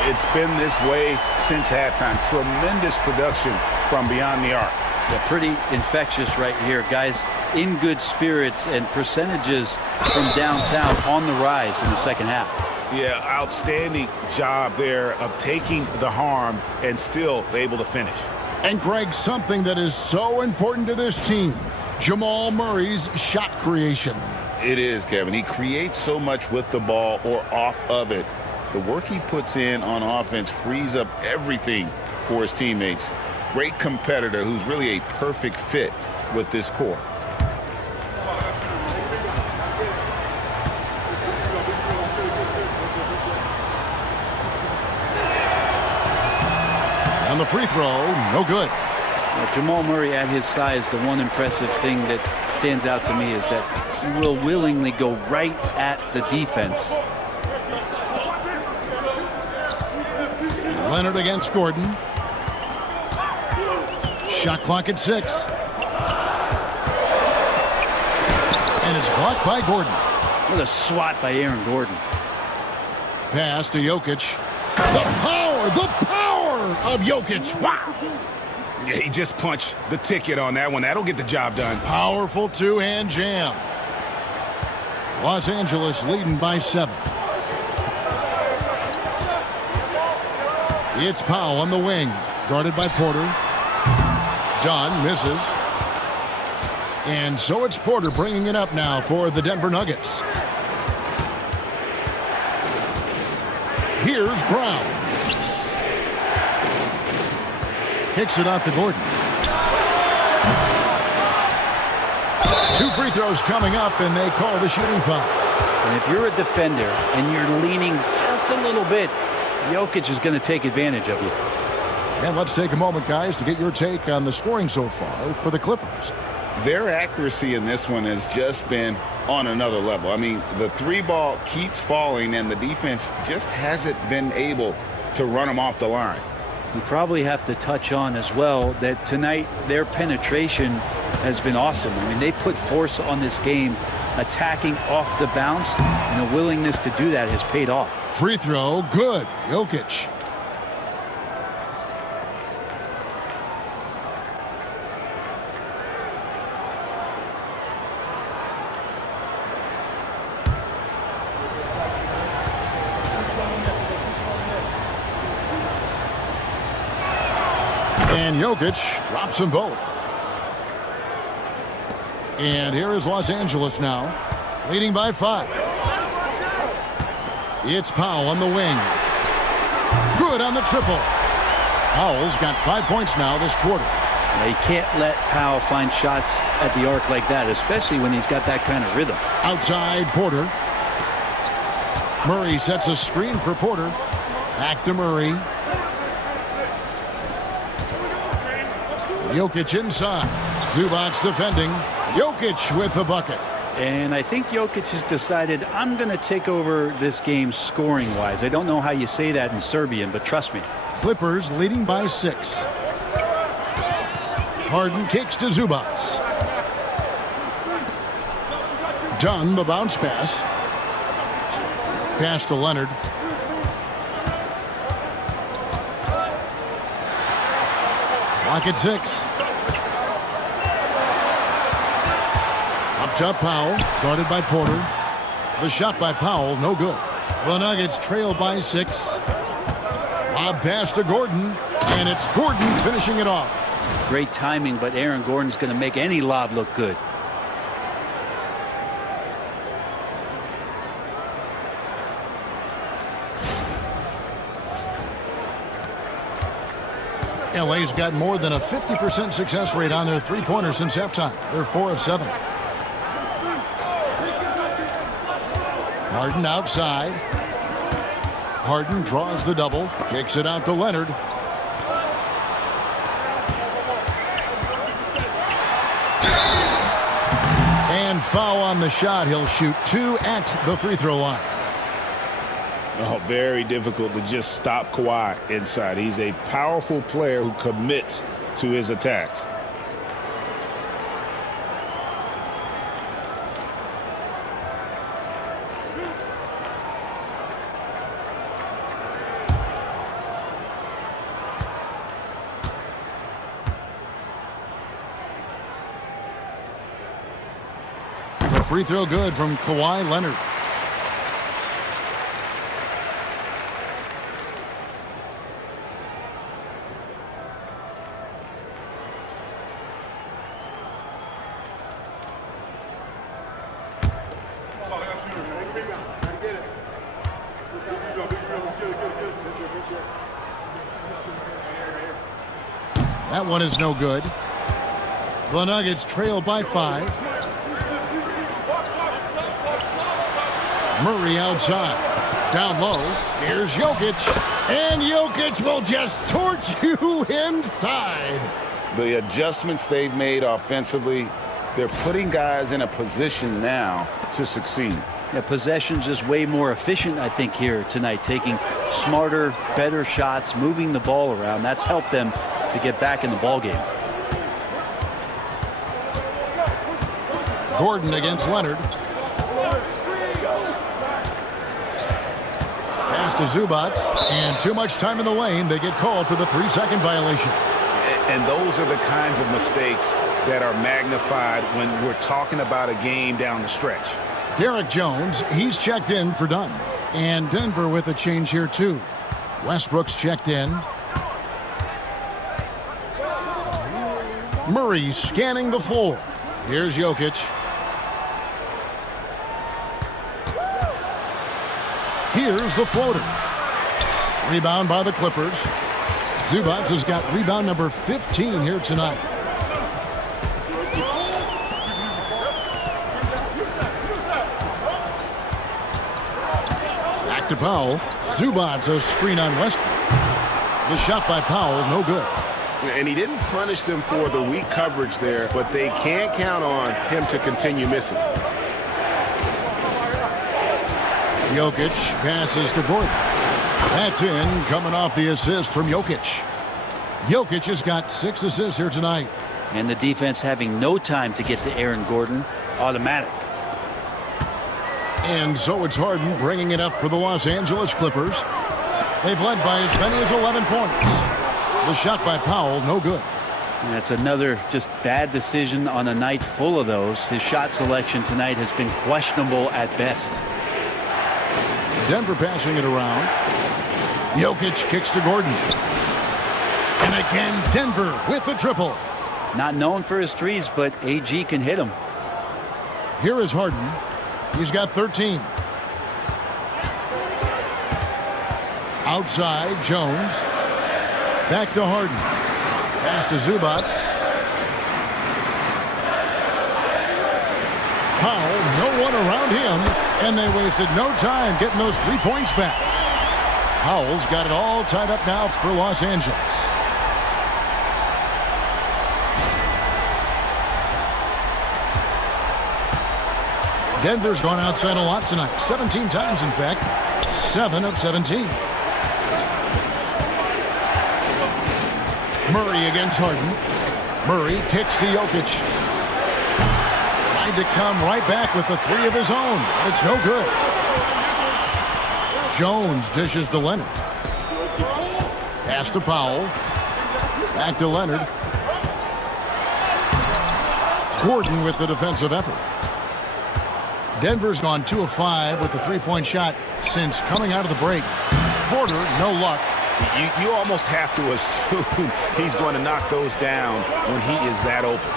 It's been this way since halftime. Tremendous production from beyond the arc. Yeah, pretty infectious right here. Guys in good spirits and percentages from downtown on the rise in the second half. Yeah, outstanding job there of taking the harm and still able to finish. And Greg, something that is so important to this team, Jamal Murray's shot creation. It is, Kevin. He creates so much with the ball or off of it. The work he puts in on offense frees up everything for his teammates. Great competitor who's really a perfect fit with this core. And the free throw, no good. Now, Jamal Murray at his size, the one impressive thing that stands out to me is that he will willingly go right at the defense. Leonard against Gordon. Shot clock at 6. And it's blocked by Gordon. What a swat by Aaron Gordon. Pass to Jokic. The power of Jokic. Wow. Yeah, he just punched the ticket on that one. That'll get the job done. Powerful two-hand jam. Los Angeles leading by 7. It's Powell on the wing, guarded by Porter. Dunn misses. And so it's Porter bringing it up now for the Denver Nuggets. Here's Brown. Kicks it out to Gordon. 2 free throws coming up, and they call the shooting foul. And if you're a defender and you're leaning just a little bit, Jokic is going to take advantage of you. And let's take a moment, guys, to get your take on the scoring so far for the Clippers. Their accuracy in this one has just been on another level. I mean, the 3 ball keeps falling, and the defense just hasn't been able to run them off the line. We probably have to touch on as well that tonight their penetration has been awesome. I mean, they put force on this game, attacking off the bounce, and a willingness to do that has paid off. Free throw, good. Jokic. And Jokic drops them both. And here is Los Angeles now, leading by 5. It's Powell on the wing. Good on the triple. Powell's got 5 points now this quarter. You can't let Powell find shots at the arc like that, especially when he's got that kind of rhythm. Outside Porter. Murray sets a screen for Porter. Back to Murray. Jokic inside. Zubac defending. Jokic with the bucket. And I think Jokic has decided, I'm going to take over this game scoring-wise. I don't know how you say that in Serbian, but trust me. Clippers leading by 6. Harden kicks to Zubac. Dunn, the bounce pass. Pass to Leonard. Clock at 6. Up top, Powell, guarded by Porter. The shot by Powell, no good. The Nuggets trail by 6. Lob pass to Gordon, and it's Gordon finishing it off. Great timing, but Aaron Gordon's going to make any lob look good. LA's got more than a 50% success rate on their three-pointers since halftime. They're 4 of 7. Harden outside. Harden draws the double, kicks it out to Leonard. And foul on the shot. He'll shoot 2 at the free throw line. Oh, very difficult to just stop Kawhi inside. He's a powerful player who commits to his attacks. The free throw good from Kawhi Leonard. That one is no good. The Nuggets trail by 5. Murray outside. Down low. Here's Jokic. And Jokic will just torch you inside. The adjustments they've made offensively, they're putting guys in a position now to succeed. Yeah, possession's just way more efficient, I think, here tonight. Taking smarter, better shots, moving the ball around. That's helped them to get back in the ball game. Gordon against Leonard. Pass to Zubac. And too much time in the lane. They get called for the 3-second violation. And those are the kinds of mistakes that are magnified when we're talking about a game down the stretch. Derek Jones, he's checked in for Dunn. And Denver with a change here, too. Westbrook's checked in. Murray scanning the floor. Here's Jokic. Here's the floater. Rebound by the Clippers. Zubac has got rebound number 15 here tonight. Back to Powell. Zubac a screen on Westbrook. The shot by Powell, no good. And he didn't punish them for the weak coverage there, but they can't count on him to continue missing. Jokic passes to Gordon. That's in, coming off the assist from Jokic. Jokic has got 6 assists here tonight. And the defense having no time to get to Aaron Gordon. Automatic. And so it's Harden bringing it up for the Los Angeles Clippers. They've led by as many as 11 points. The shot by Powell, no good. That's another just bad decision on a night full of those. His shot selection tonight has been questionable at best. Denver passing it around. Jokic kicks to Gordon. And again, Denver with the triple. Not known for his threes, but AG can hit him. Here is Harden. He's got 13. Outside, Jones. Back to Harden. Pass to Zubac. Powell, no one around him, and they wasted no time getting those 3 points back. Powell's got it all tied up now for Los Angeles. Denver's gone outside a lot tonight. 17 times, in fact. 7 of 17. Murray against Harden. Murray kicks to Jokic. Tried to come right back with the 3 of his own, but it's no good. Jones dishes to Leonard. Pass to Powell. Back to Leonard. Gordon with the defensive effort. Denver's gone 2 of 5 with the 3-point shot since coming out of the break. Porter, no luck. You almost have to assume he's going to knock those down when he is that open.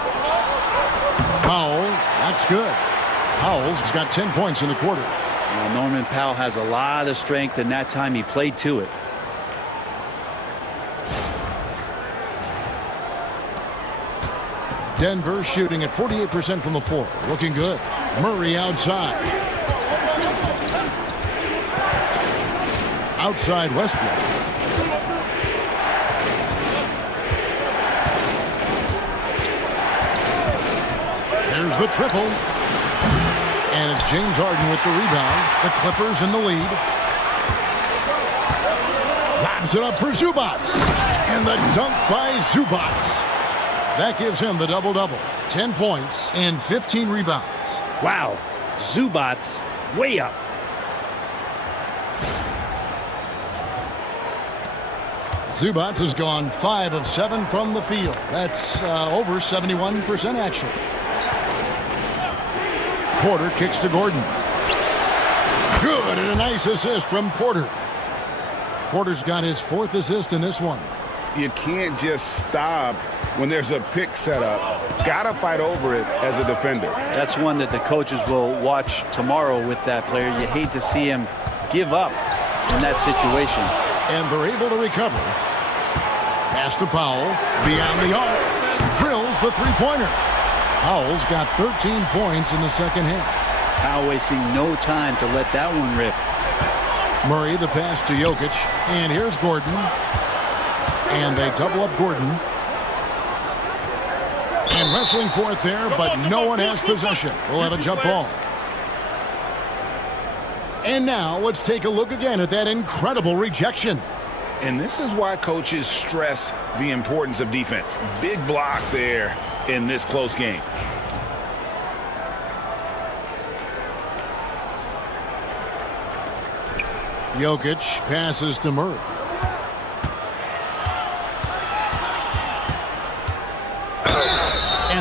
Powell, that's good. Powell's got 10 points in the quarter. Well, Norman Powell has a lot of strength, and that time he played to it. Denver shooting at 48% from the floor. Looking good. Murray outside. Outside Westbrook. There's the triple. And it's James Harden with the rebound. The Clippers in the lead. Lobs it up for Zubac. And the dunk by Zubac. That gives him the double-double. 10 points and 15 rebounds. Wow. Zubac way up. Zubac has gone 5 of 7 from the field. That's over 71% actually. Porter kicks to Gordon. Good, and a nice assist from Porter. Porter's got his 4th assist in this one. You can't just stop when there's a pick set up. Gotta fight over it as a defender. That's one that the coaches will watch tomorrow with that player. You hate to see him give up in that situation. And they're able to recover. Pass to Powell. Beyond the arc. Drills the 3-pointer. Powell's got 13 points in the second half. Powell wasting no time to let that one rip. Murray the pass to Jokic. And here's Gordon. And they double up Gordon. And wrestling for it there, but no one has possession. We'll have a jump ball. And now let's take a look again at that incredible rejection. And this is why coaches stress the importance of defense. Big block there in this close game. Jokic passes to Murray.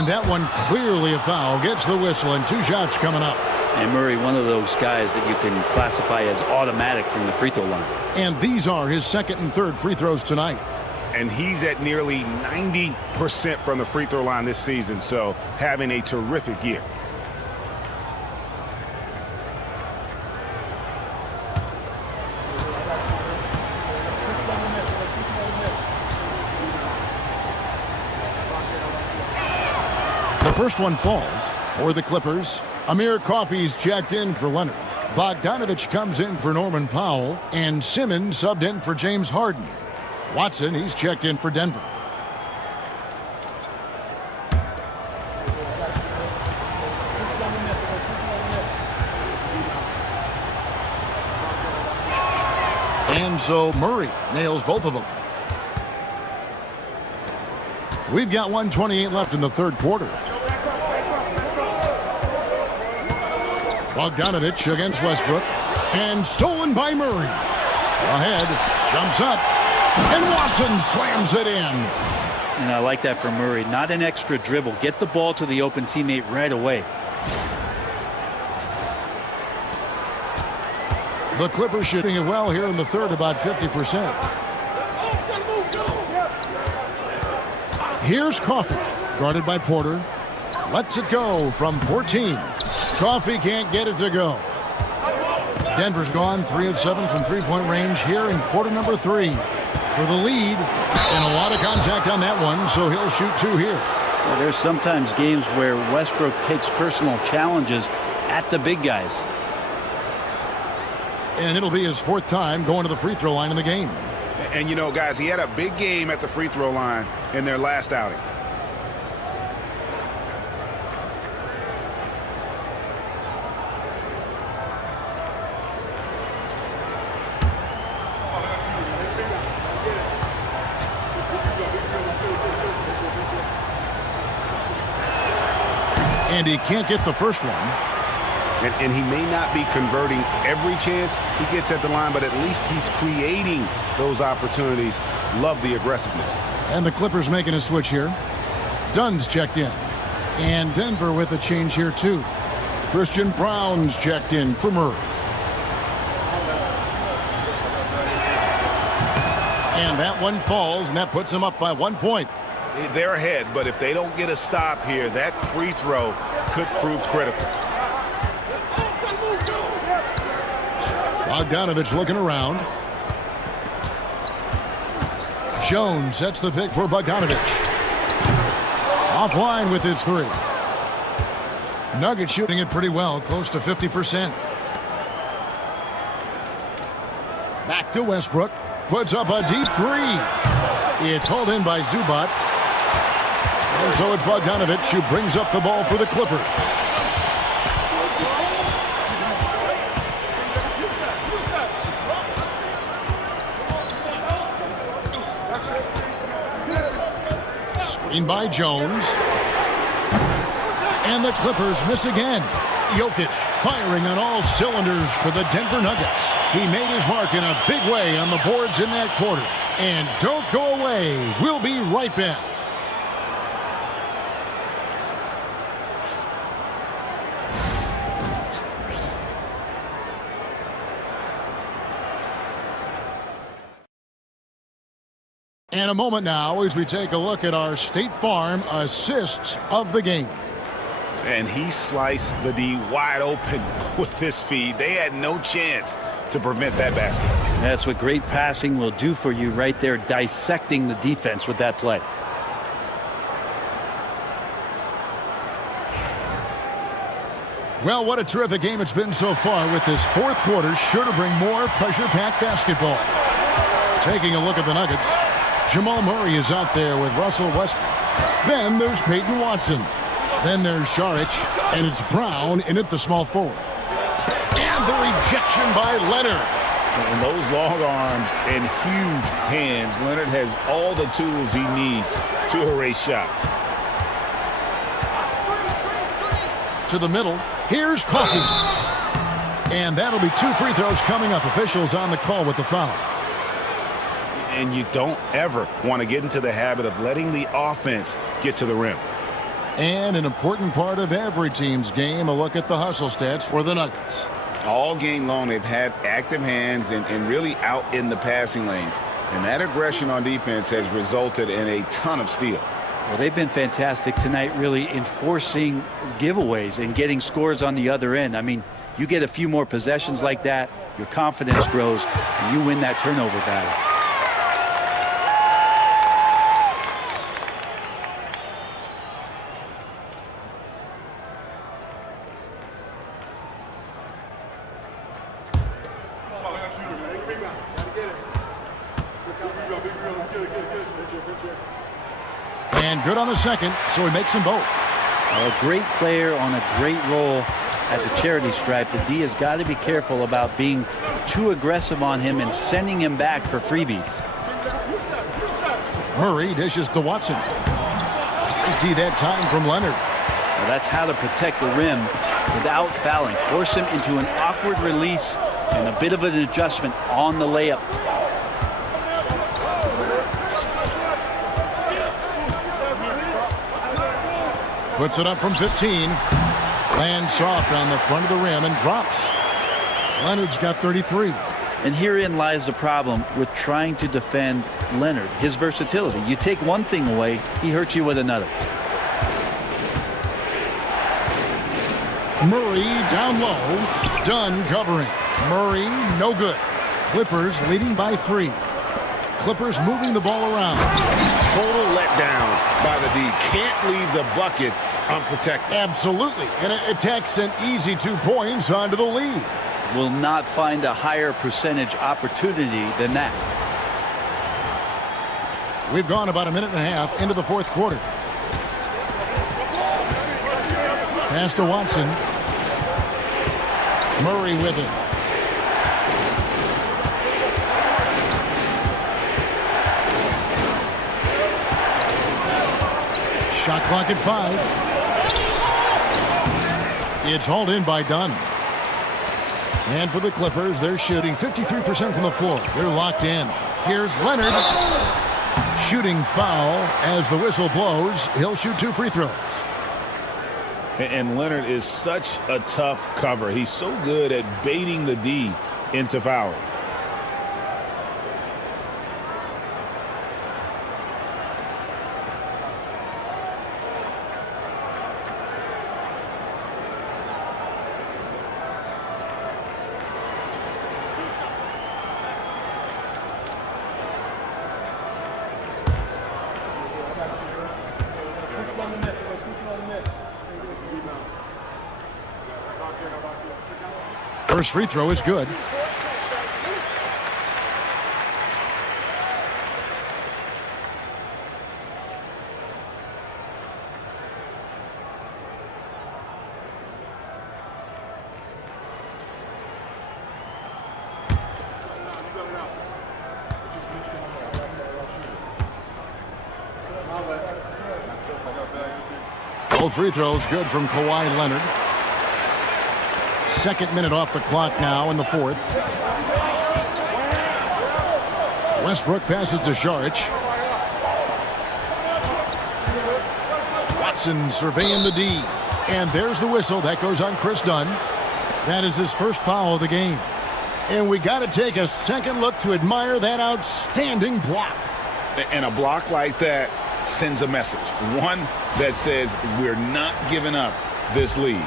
And that one clearly a foul. Gets the whistle, and 2 shots coming up. And Murray, one of those guys that you can classify as automatic from the free throw line. And these are his second and third free throws tonight. And he's at nearly 90% from the free throw line this season, so having a terrific year. The first one falls for the Clippers. Amir Coffey's checked in for Leonard. Bogdanovich comes in for Norman Powell. And Simmons subbed in for James Harden. Watson, he's checked in for Denver. And so Murray nails both of them. We've got 1:28 left in the third quarter. Bogdanovich against Westbrook. And stolen by Murray. Ahead, jumps up. And Watson slams it in. And I like that from Murray. Not an extra dribble. Get the ball to the open teammate right away. The Clippers shooting it well here in the third, about 50%. Here's Coffey, guarded by Porter. Lets it go from 14. Coffey can't get it to go. Denver's gone 3 of 7 from three-point range here in quarter number 3 for the lead. And a lot of contact on that one, so he'll shoot 2 here. Well, there's sometimes games where Westbrook takes personal challenges at the big guys. And it'll be his 4th time going to the free throw line in the game. And, you know, guys, he had a big game at the free throw line in their last outing. And he can't get the first one. And he may not be converting every chance he gets at the line, but at least he's creating those opportunities. Love the aggressiveness. And the Clippers making a switch here. Dunn's checked in. And Denver with a change here too. Christian Brown's checked in for Murray. And that one falls, and that puts him up by 1 point. They're ahead, but if they don't get a stop here, that free throw could prove critical. Bogdanovich looking around. Jones sets the pick for Bogdanovich. Offline with his 3. Nuggets shooting it pretty well, close to 50%. Back to Westbrook. Puts up a deep 3. It's hauled in by Zubac. And so it's Bogdanovich who brings up the ball for the Clippers. Screen by Jones. And the Clippers miss again. Jokic firing on all cylinders for the Denver Nuggets. He made his mark in a big way on the boards in that quarter. And don't go away. We'll be right back. And a moment now as we take a look at our State Farm assists of the game. And he sliced the D wide open with this feed. They had no chance to prevent that basket. That's what great passing will do for you right there, dissecting the defense with that play. Well, what a terrific game it's been so far, with this 4th quarter sure to bring more pressure-packed basketball. Taking a look at the Nuggets, Jamal Murray is out there with Russell Westbrook. Then there's Peyton Watson. Then there's Šarić, and it's Brown in at the small forward. And the rejection by Leonard. And those long arms and huge hands, Leonard has all the tools he needs to erase shots. To the middle, here's Coffey. And that'll be 2 free throws coming up. Officials on the call with the foul. And you don't ever want to get into the habit of letting the offense get to the rim. And an important part of every team's game, a look at the hustle stats for the Nuggets. All game long, they've had active hands and really out in the passing lanes. And that aggression on defense has resulted in a ton of steals. Well, they've been fantastic tonight, really enforcing giveaways and getting scores on the other end. I mean, you get a few more possessions like that, your confidence grows, and you win that turnover battle. And good on the second, so he makes them both. A great player on a great role at the charity stripe. The D has got to be careful about being too aggressive on him and sending him back for freebies. Murray dishes to Watson. Empty that time from Leonard. Well, that's how to protect the rim without fouling. Force him into an awkward release and a bit of an adjustment on the layup. Puts it up from 15. Lands soft on the front of the rim and drops. Leonard's got 33. And herein lies the problem with trying to defend Leonard, his versatility. You take one thing away, he hurts you with another. Murray down low. Dunn covering. Murray no good. Clippers leading by 3. Clippers moving the ball around. Total letdown by the D. Can't leave the bucket unprotected. Absolutely. And it takes an easy 2 points onto the lead. Will not find a higher percentage opportunity than that. We've gone about a minute and a half into the fourth quarter. Pass to Watson. Murray with it. Shot clock at 5. It's hauled in by Dunn. And for the Clippers, they're shooting 53% from the floor. They're locked in. Here's Leonard. Shooting foul as the whistle blows. He'll shoot 2 free throws. And Leonard is such a tough cover. He's so good at baiting the D into foul. First free throw is good. Both free throws good from Kawhi Leonard. Second minute off the clock now in the fourth. Westbrook passes to Saric. Watson surveying the D. And there's the whistle. That goes on Chris Dunn. That is his first foul of the game. And we got to take a second look to admire that outstanding block. And a block like that sends a message. One that says we're not giving up this lead.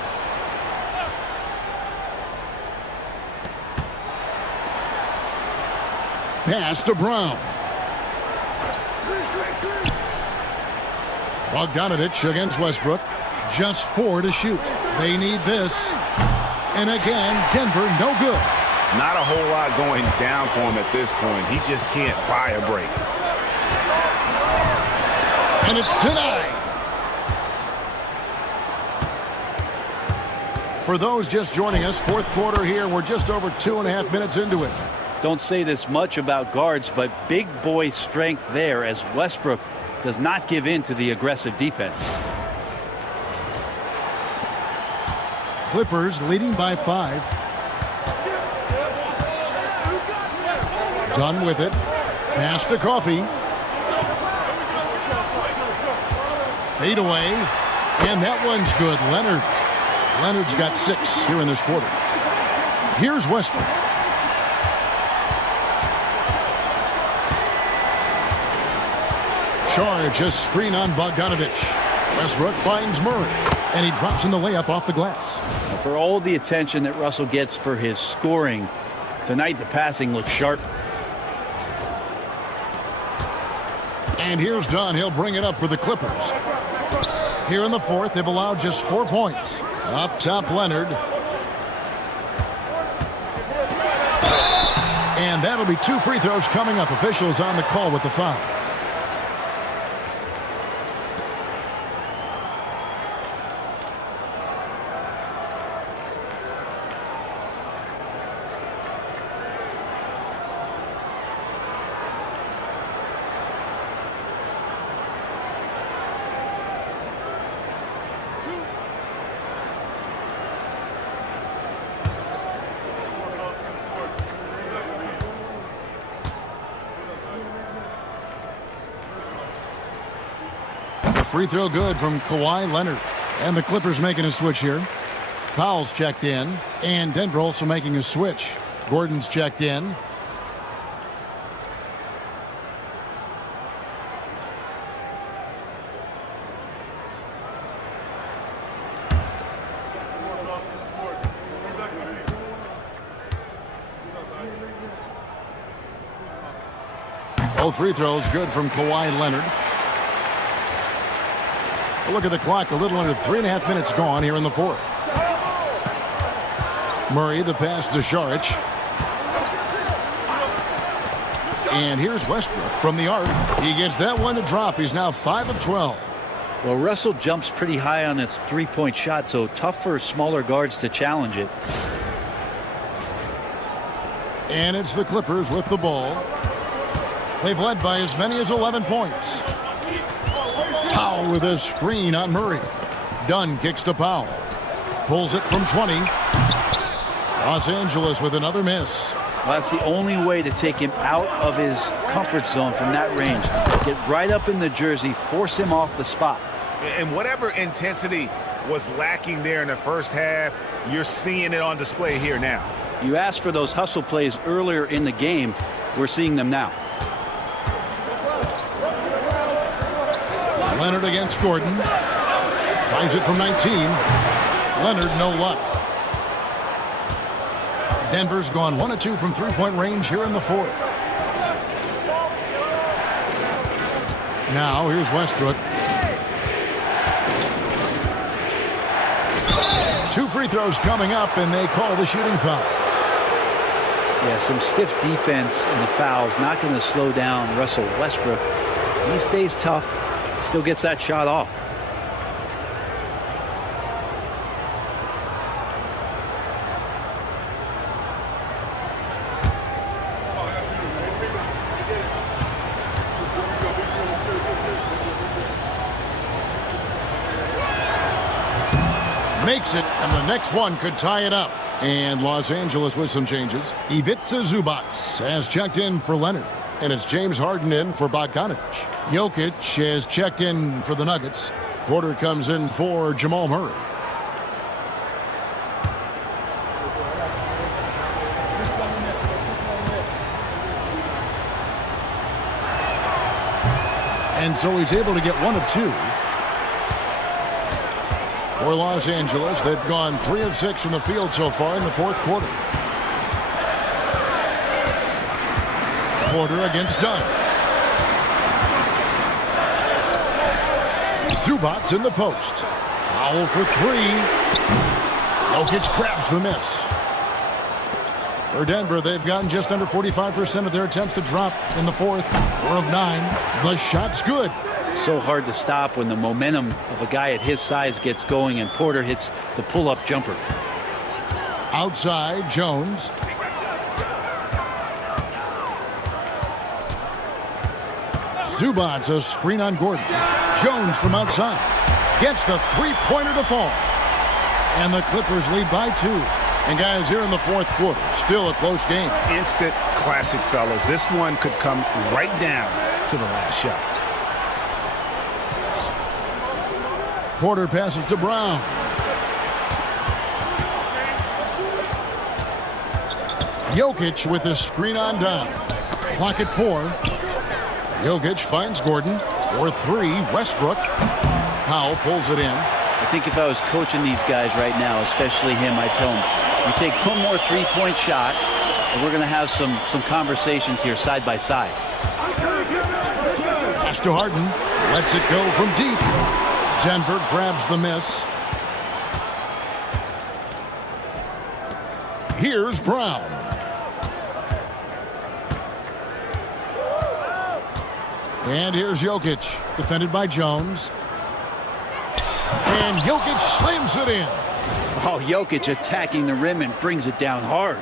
Pass to Brown. Bogdanovich against Westbrook. Just 4 to shoot. They need this. And again, Denver no good. Not a whole lot going down for him at this point. He just can't buy a break. And it's denied. For those just joining us, fourth quarter here. We're just over 2.5 minutes into it. Don't say this much about guards, but big boy strength there as Westbrook does not give in to the aggressive defense. Clippers leading by 5. Done with it. Pass to Coffee. Fade away. And that one's good. Leonard's got 6 here in this quarter. Here's Westbrook. Charge, a screen on Bogdanovich. Westbrook finds Murray, and he drops in the layup off the glass. For all the attention that Russell gets for his scoring, tonight the passing looks sharp. And here's Dunn. He'll bring it up for the Clippers. Here in the fourth, they've allowed just 4 points. Up top, Leonard. And that'll be 2 free throws coming up. Officials on the call with the foul. Free throw good from Kawhi Leonard. And the Clippers making a switch here. Powell's checked in. And Denver also making a switch. Gordon's checked in. Both free throws good from Kawhi Leonard. Look at the clock, a little under 3.5 minutes gone here in the fourth. Murray, the pass to Saric. And here's Westbrook from the arc. He gets that one to drop. He's now 5 of 12. Well, Russell jumps pretty high on his three-point shot, so tough for smaller guards to challenge it. And it's the Clippers with the ball. They've led by as many as 11 points. Powell with a screen on Murray. Dunn kicks to Powell. Pulls it from 20. Los Angeles with another miss. Well, that's the only way to take him out of his comfort zone from that range. Get right up in the jersey, force him off the spot. And whatever intensity was lacking there in the first half, you're seeing it on display here now. You asked for those hustle plays earlier in the game. We're seeing them now. Leonard against Gordon. Tries it from 19. Leonard, no luck. Denver's gone 1 of 2 from three-point range here in the fourth. Now, here's Westbrook. 2 free throws coming up, and they call the shooting foul. Yeah, some stiff defense and the foul's not going to slow down Russell Westbrook. He stays tough. Still gets that shot off. Makes it, and the next one could tie it up. And Los Angeles with some changes. Ivica Zubac has checked in for Leonard. And it's James Harden in for Bogdanovich. Jokic has checked in for the Nuggets. Porter comes in for Jamal Murray. And so he's able to get 1 of 2. For Los Angeles, they've gone 3 of 6 from the field so far in the fourth quarter. Porter against Dunn. Zubac's in the post. Powell for 3. Jokic grabs the miss. For Denver, they've gotten just under 45% of their attempts to drop in the fourth. 4 of 9. The shot's good. So hard to stop when the momentum of a guy at his size gets going and Porter hits the pull-up jumper. Outside, Jones. Zubac, a screen on Gordon. Jones from outside. Gets the three-pointer to fall. And the Clippers lead by 2. And guys, here in the fourth quarter, still a close game. Instant classic, fellas. This one could come right down to the last shot. Porter passes to Brown. Jokic with a screen on down. Clock at 4. Jokic finds Gordon. 4-3, Westbrook. Powell pulls it in. I think if I was coaching these guys right now, especially him, I'd tell him, you take one more three-point shot, and we're going to have some conversations here side by side. Pass to Harden. Lets it go from deep. Denver grabs the miss. Here's Brown. And here's Jokic, defended by Jones. And Jokic slams it in. Oh, Jokic attacking the rim and brings it down hard.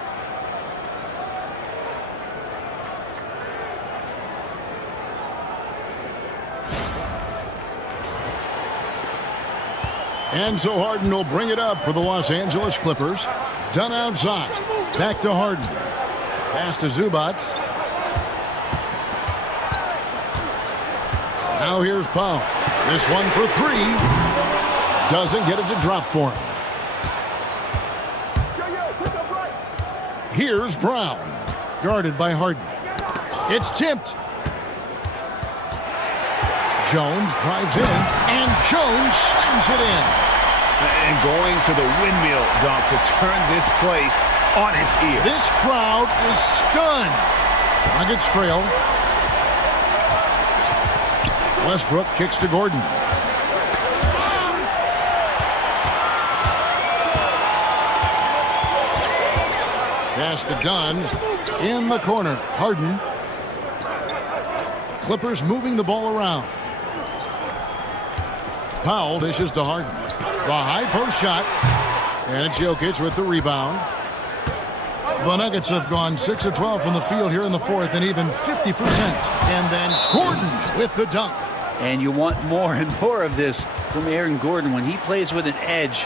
And so Harden will bring it up for the Los Angeles Clippers. Done outside. Back to Harden. Pass to Zubac. Now here's Powell. This one for 3. Doesn't get it to drop for him. Here's Brown. Guarded by Harden. It's tipped. Jones drives in, and Jones slams it in. And going to the windmill dunk to turn this place on its ear. This crowd is stunned. Nuggets trail. Westbrook kicks to Gordon. Pass to Dunn. In the corner. Harden. Clippers moving the ball around. Powell dishes to Harden. The high post shot. And it's Jokic with the rebound. The Nuggets have gone 6 of 12 from the field here in the fourth and even 50%. And then Gordon with the dunk. And you want more and more of this from Aaron Gordon. When he plays with an edge,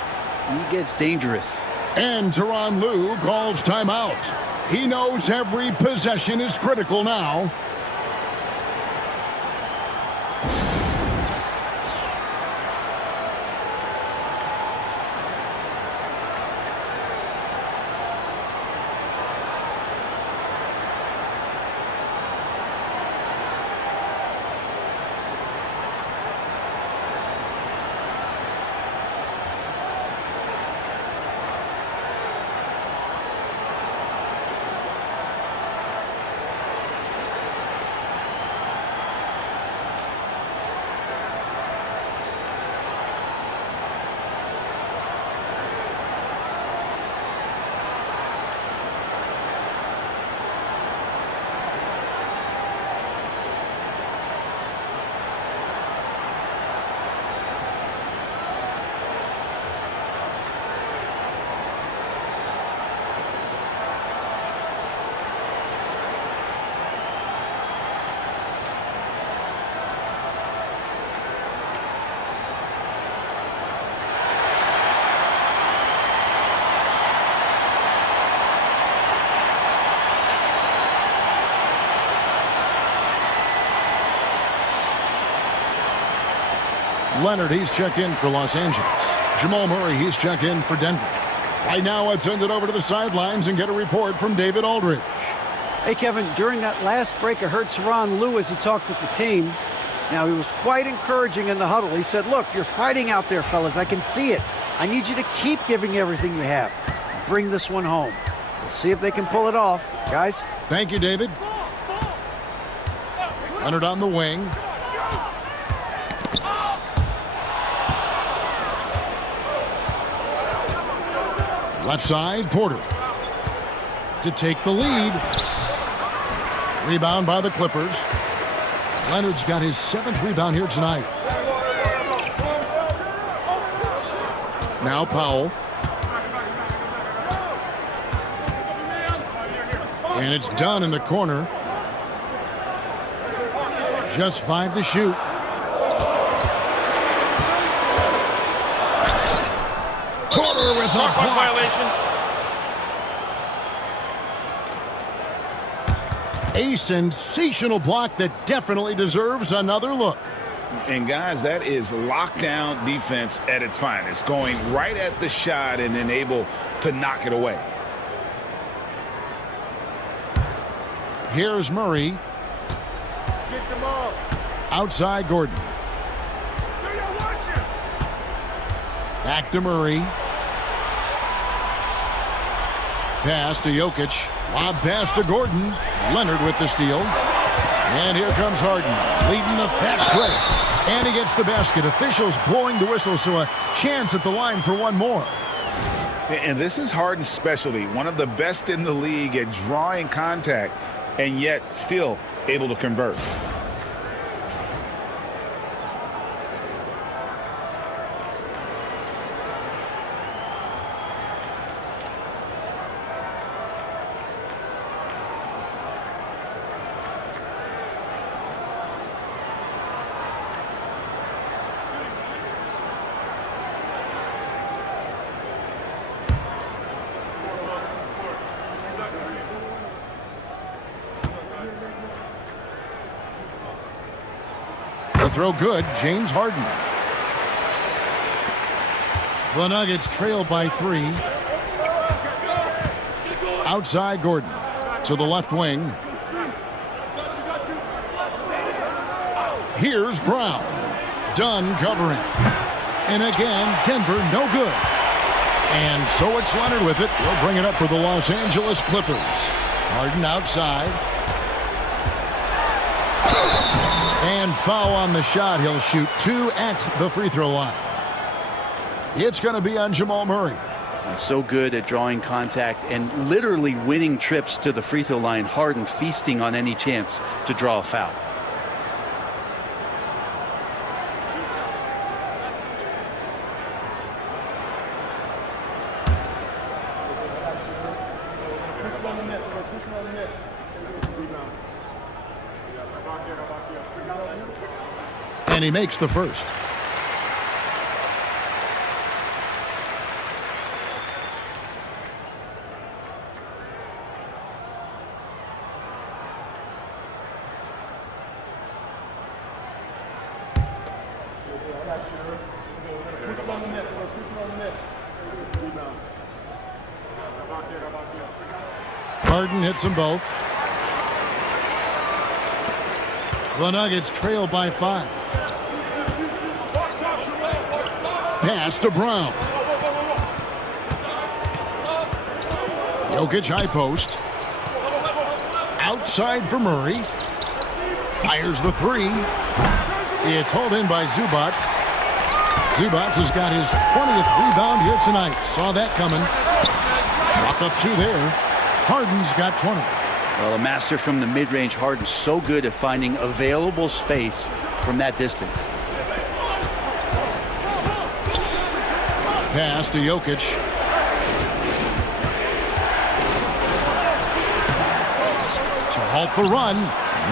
he gets dangerous. And Tyronn Lue calls timeout. He knows every possession is critical now. Leonard, he's checked in for Los Angeles. Jamal Murray, he's checked in for Denver. Right now, let's send it over to the sidelines and get a report from David Aldridge. Hey, Kevin, during that last break, I heard Tyronn Lue as he talked with the team. Now, he was quite encouraging in the huddle. He said, look, you're fighting out there, fellas. I can see it. I need you to keep giving everything you have. Bring this one home. We'll see if they can pull it off. Guys? Thank you, David. Leonard on the wing. Left side, Porter to take the lead. Rebound by the Clippers. Leonard's got his 7th rebound here tonight. Now Powell. And it's done in the corner. Just 5 to shoot. Porter with a block. Violation. A sensational block that definitely deserves another look. And guys, that is lockdown defense at its finest, going right at the shot and then able to knock it away. Here's Murray. Outside Gordon. Back to Murray. Pass to Jokic. Lob pass to Gordon. Leonard with the steal. And here comes Harden, leading the fast break. And he gets the basket. Officials blowing the whistle, so a chance at the line for one more. And this is Harden's specialty, one of the best in the league at drawing contact, and yet still able to convert. Throw good, James Harden. The Nuggets trail by 3. Outside Gordon to the left wing. Here's Brown. Dunn covering. And again, Denver no good. And so it's Leonard with it. He'll bring it up for the Los Angeles Clippers. Harden outside. And foul on the shot. He'll shoot 2 at the free throw line. It's going to be on Jamal Murray. And so good at drawing contact and literally winning trips to the free throw line. Harden feasting on any chance to draw a foul. And he makes the first. Harden hits them both. The Nuggets trail by 5. Pass to Brown. Jokic high post. Outside for Murray. Fires the 3. It's hauled in by Zubac. Zubac has got his 20th rebound here tonight. Saw that coming. Chalk up 2 there. Harden's got 20. Well, a master from the mid-range. Harden so good at finding available space from that distance. Pass to Jokic. To halt the run.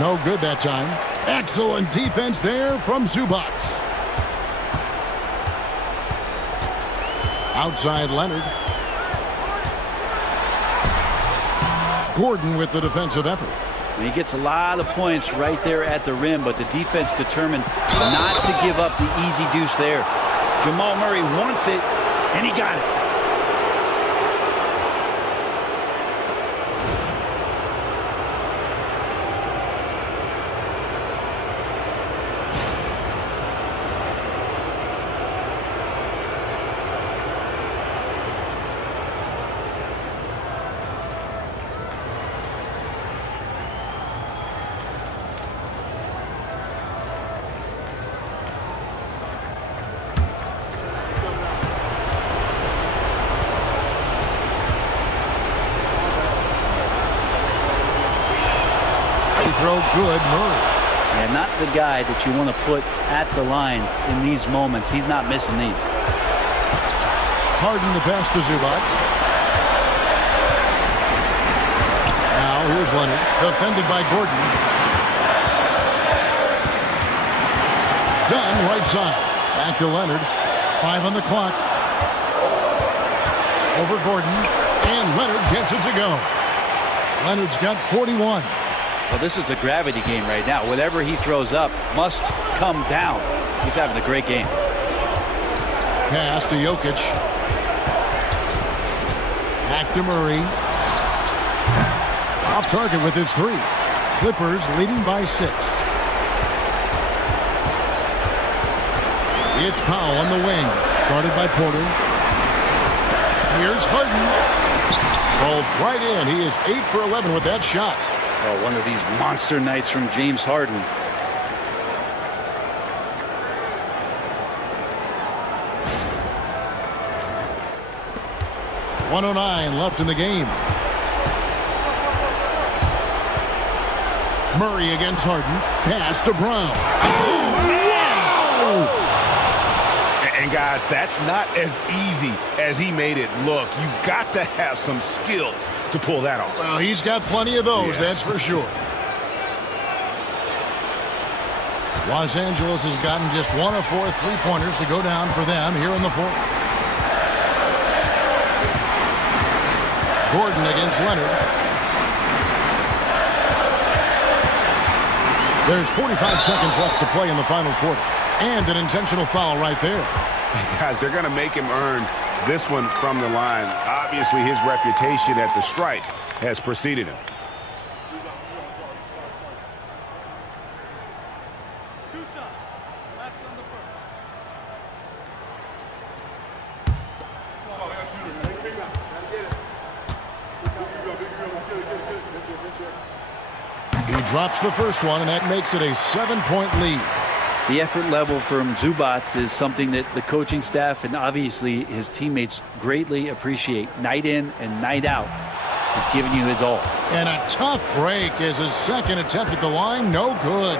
No good that time. Excellent defense there from Zubac. Outside Leonard. Gordon with the defensive effort. And he gets a lot of points right there at the rim, but the defense determined not to give up the easy deuce there. Jamal Murray wants it, and he got it. Throw good, Murray. Yeah, not the guy that you want to put at the line in these moments. He's not missing these. Harden the pass to Zubac. Now here's Leonard, defended by Gordon. Dunn right side. Back to Leonard. 5 on the clock. Over Gordon. And Leonard gets it to go. Leonard's got 41. Well, this is a gravity game right now. Whatever he throws up must come down. He's having a great game. Pass to Jokic. Back to Murray. Off target with his 3. Clippers leading by 6. It's Powell on the wing. Guarded by Porter. Here's Harden. Rolls right in. He is 8 for 11 with that shot. Oh, one of these monster nights from James Harden. .109 left in the game. Murray against Harden. Pass to Brown. Oh, wow! And guys, that's not as easy as he made it look. You've got to have some skills to pull that off. Well, he's got plenty of those, that's for sure. Los Angeles has gotten just 1 of 4 3-pointers to go down for them here in the 4th. Gordon against Leonard. There's 45 seconds left to play in the final quarter. And an intentional foul right there. Guys, they're going to make him earn this one from the line. Obviously, his reputation at the stripe has preceded him. He drops the first one, and that makes it a 7-point lead. The effort level from Zubac is something that the coaching staff and obviously his teammates greatly appreciate. Night in and night out, he's giving you his all. And a tough break as his second attempt at the line, no good.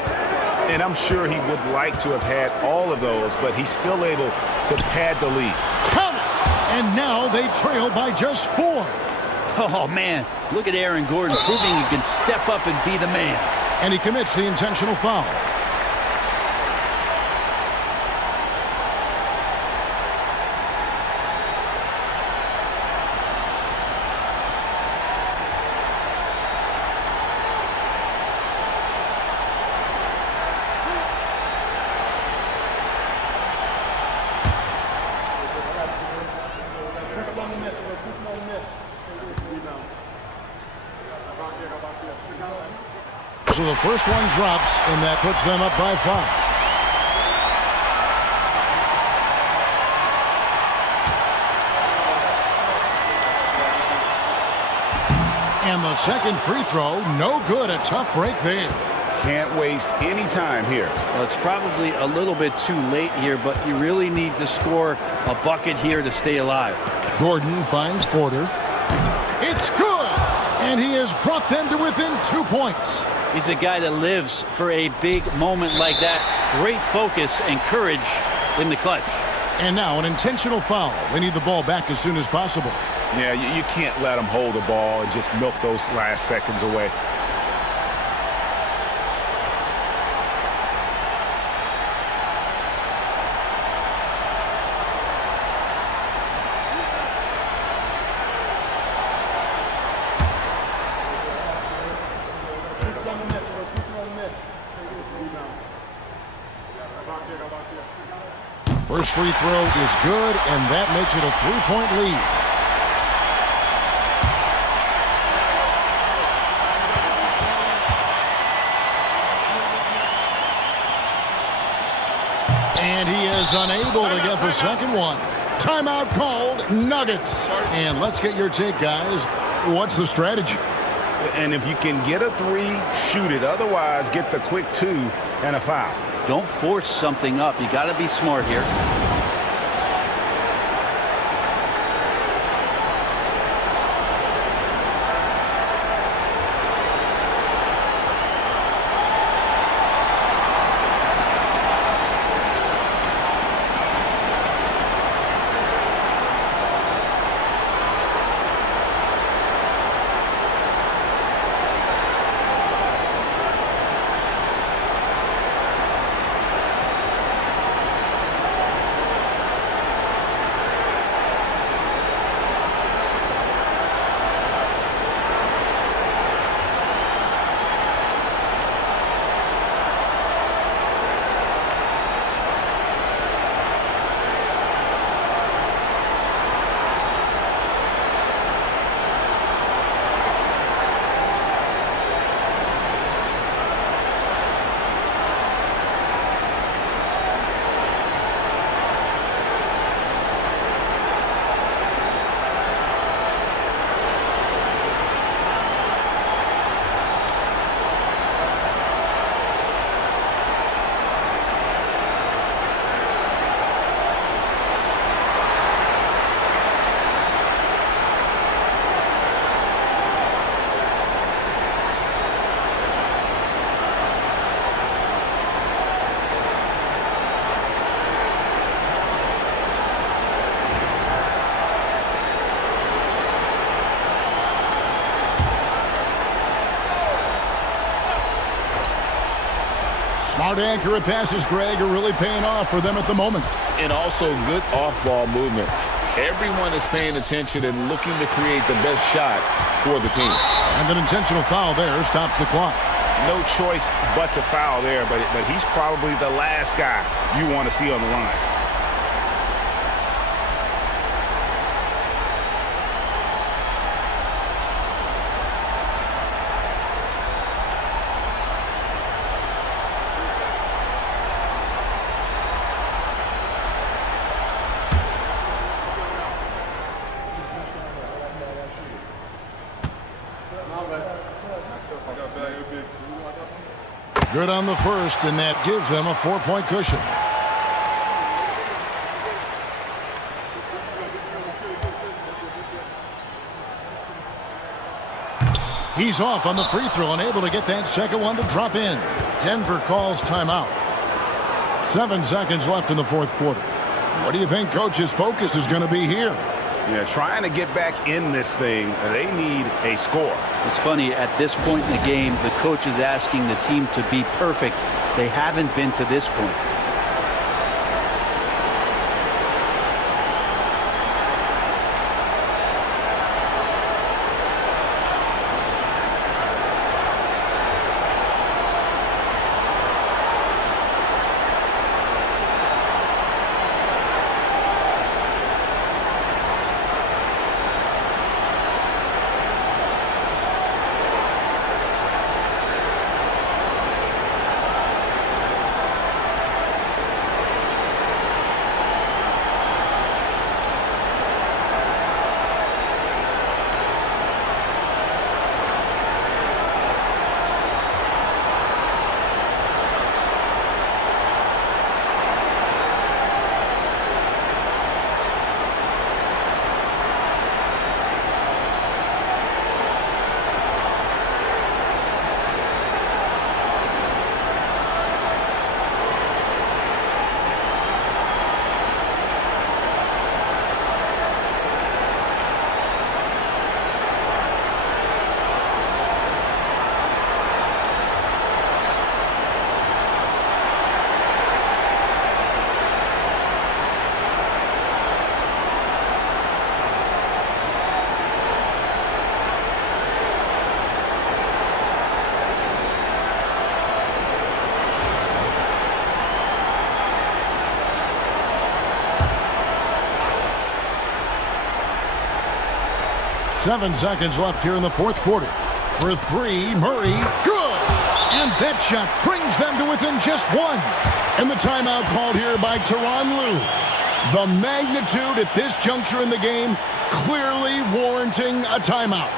And I'm sure he would like to have had all of those, but he's still able to pad the lead. Count it! And now they trail by just 4. Oh, man, look at Aaron Gordon proving he can step up and be the man. And he commits the intentional foul. So the first one drops, and that puts them up by 5. And the second free throw, no good. A tough break there. Can't waste any time here. Well, it's probably a little bit too late here, but you really need to score a bucket here to stay alive. Gordon finds Porter. It's good! And he has brought them to within 2 points. He's a guy that lives for a big moment like that. Great focus and courage in the clutch. And now an intentional foul. They need the ball back as soon as possible. Yeah, you can't let him hold the ball and just milk those last seconds away. First free throw is good, and that makes it a 3-point lead. And he is unable to get the second one. Timeout called, Nuggets. And let's get your take, guys. What's the strategy? And if you can get a 3, shoot it. Otherwise, get the quick 2 and a foul. Don't force something up. You got to be smart here. Smart, accurate passes, Greg, are really paying off for them at the moment. And also good off-ball movement. Everyone is paying attention and looking to create the best shot for the team. And an intentional foul there stops the clock. No choice but to foul there, but he's probably the last guy you want to see on the line. Good on the first, and that gives them a 4-point cushion. He's off on the free throw and able to get that second one to drop in. Denver calls timeout. 7 seconds left in the fourth quarter. What do you think Coach's focus is going to be here? Yeah, trying to get back in this thing, they need a score. It's funny, at this point in the game, the coach is asking the team to be perfect. They haven't been to this point. Seven seconds left here in the fourth quarter. For three, Murray, good! And that shot brings them to within just one. And the timeout called here by Tyronn Lue. The magnitude at this juncture in the game clearly warranting a timeout.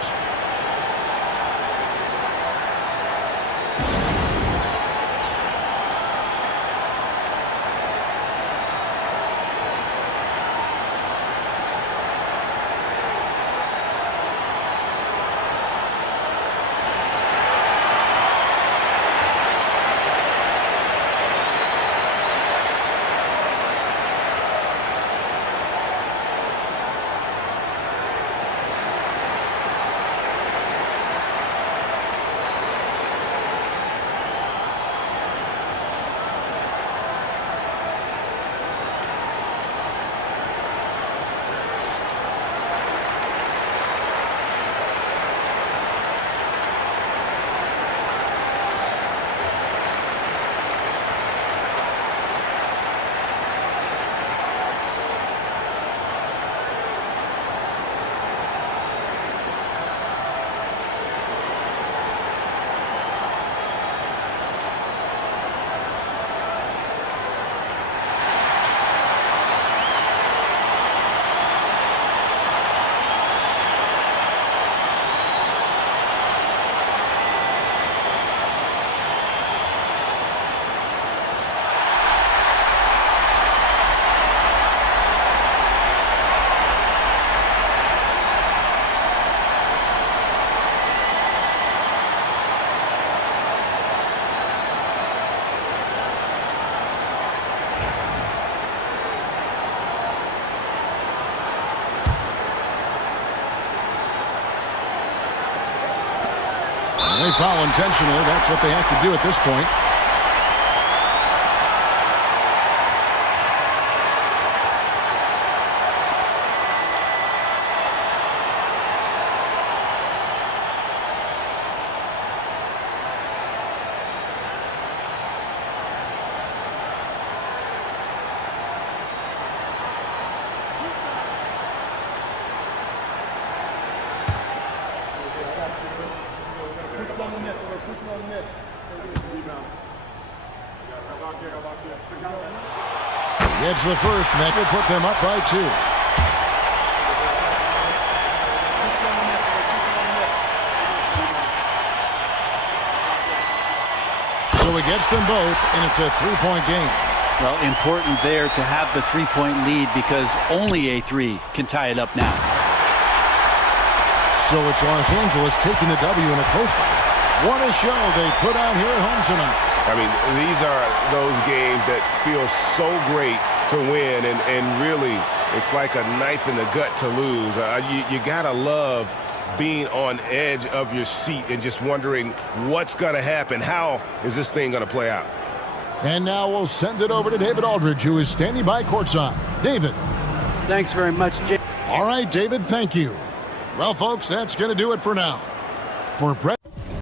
They foul intentionally. That's what they have to do at this point. Gets the first, and that will put them up by 2. So he gets them both, and it's a 3-point game. Well, important there to have the 3-point lead because only a 3 can tie it up now. So it's Los Angeles taking the W in a close one. What a show they put on here at home tonight. I mean, these are those games that feel so great to win, and really, it's like a knife in the gut to lose. You gotta love being on edge of your seat and just wondering what's gonna happen. How is this thing gonna play out? And now we'll send it over to David Aldridge, who is standing by courtside. David. Thanks very much, Jay. All right, David, thank you. Well, folks, that's going to do it for now. For Brett.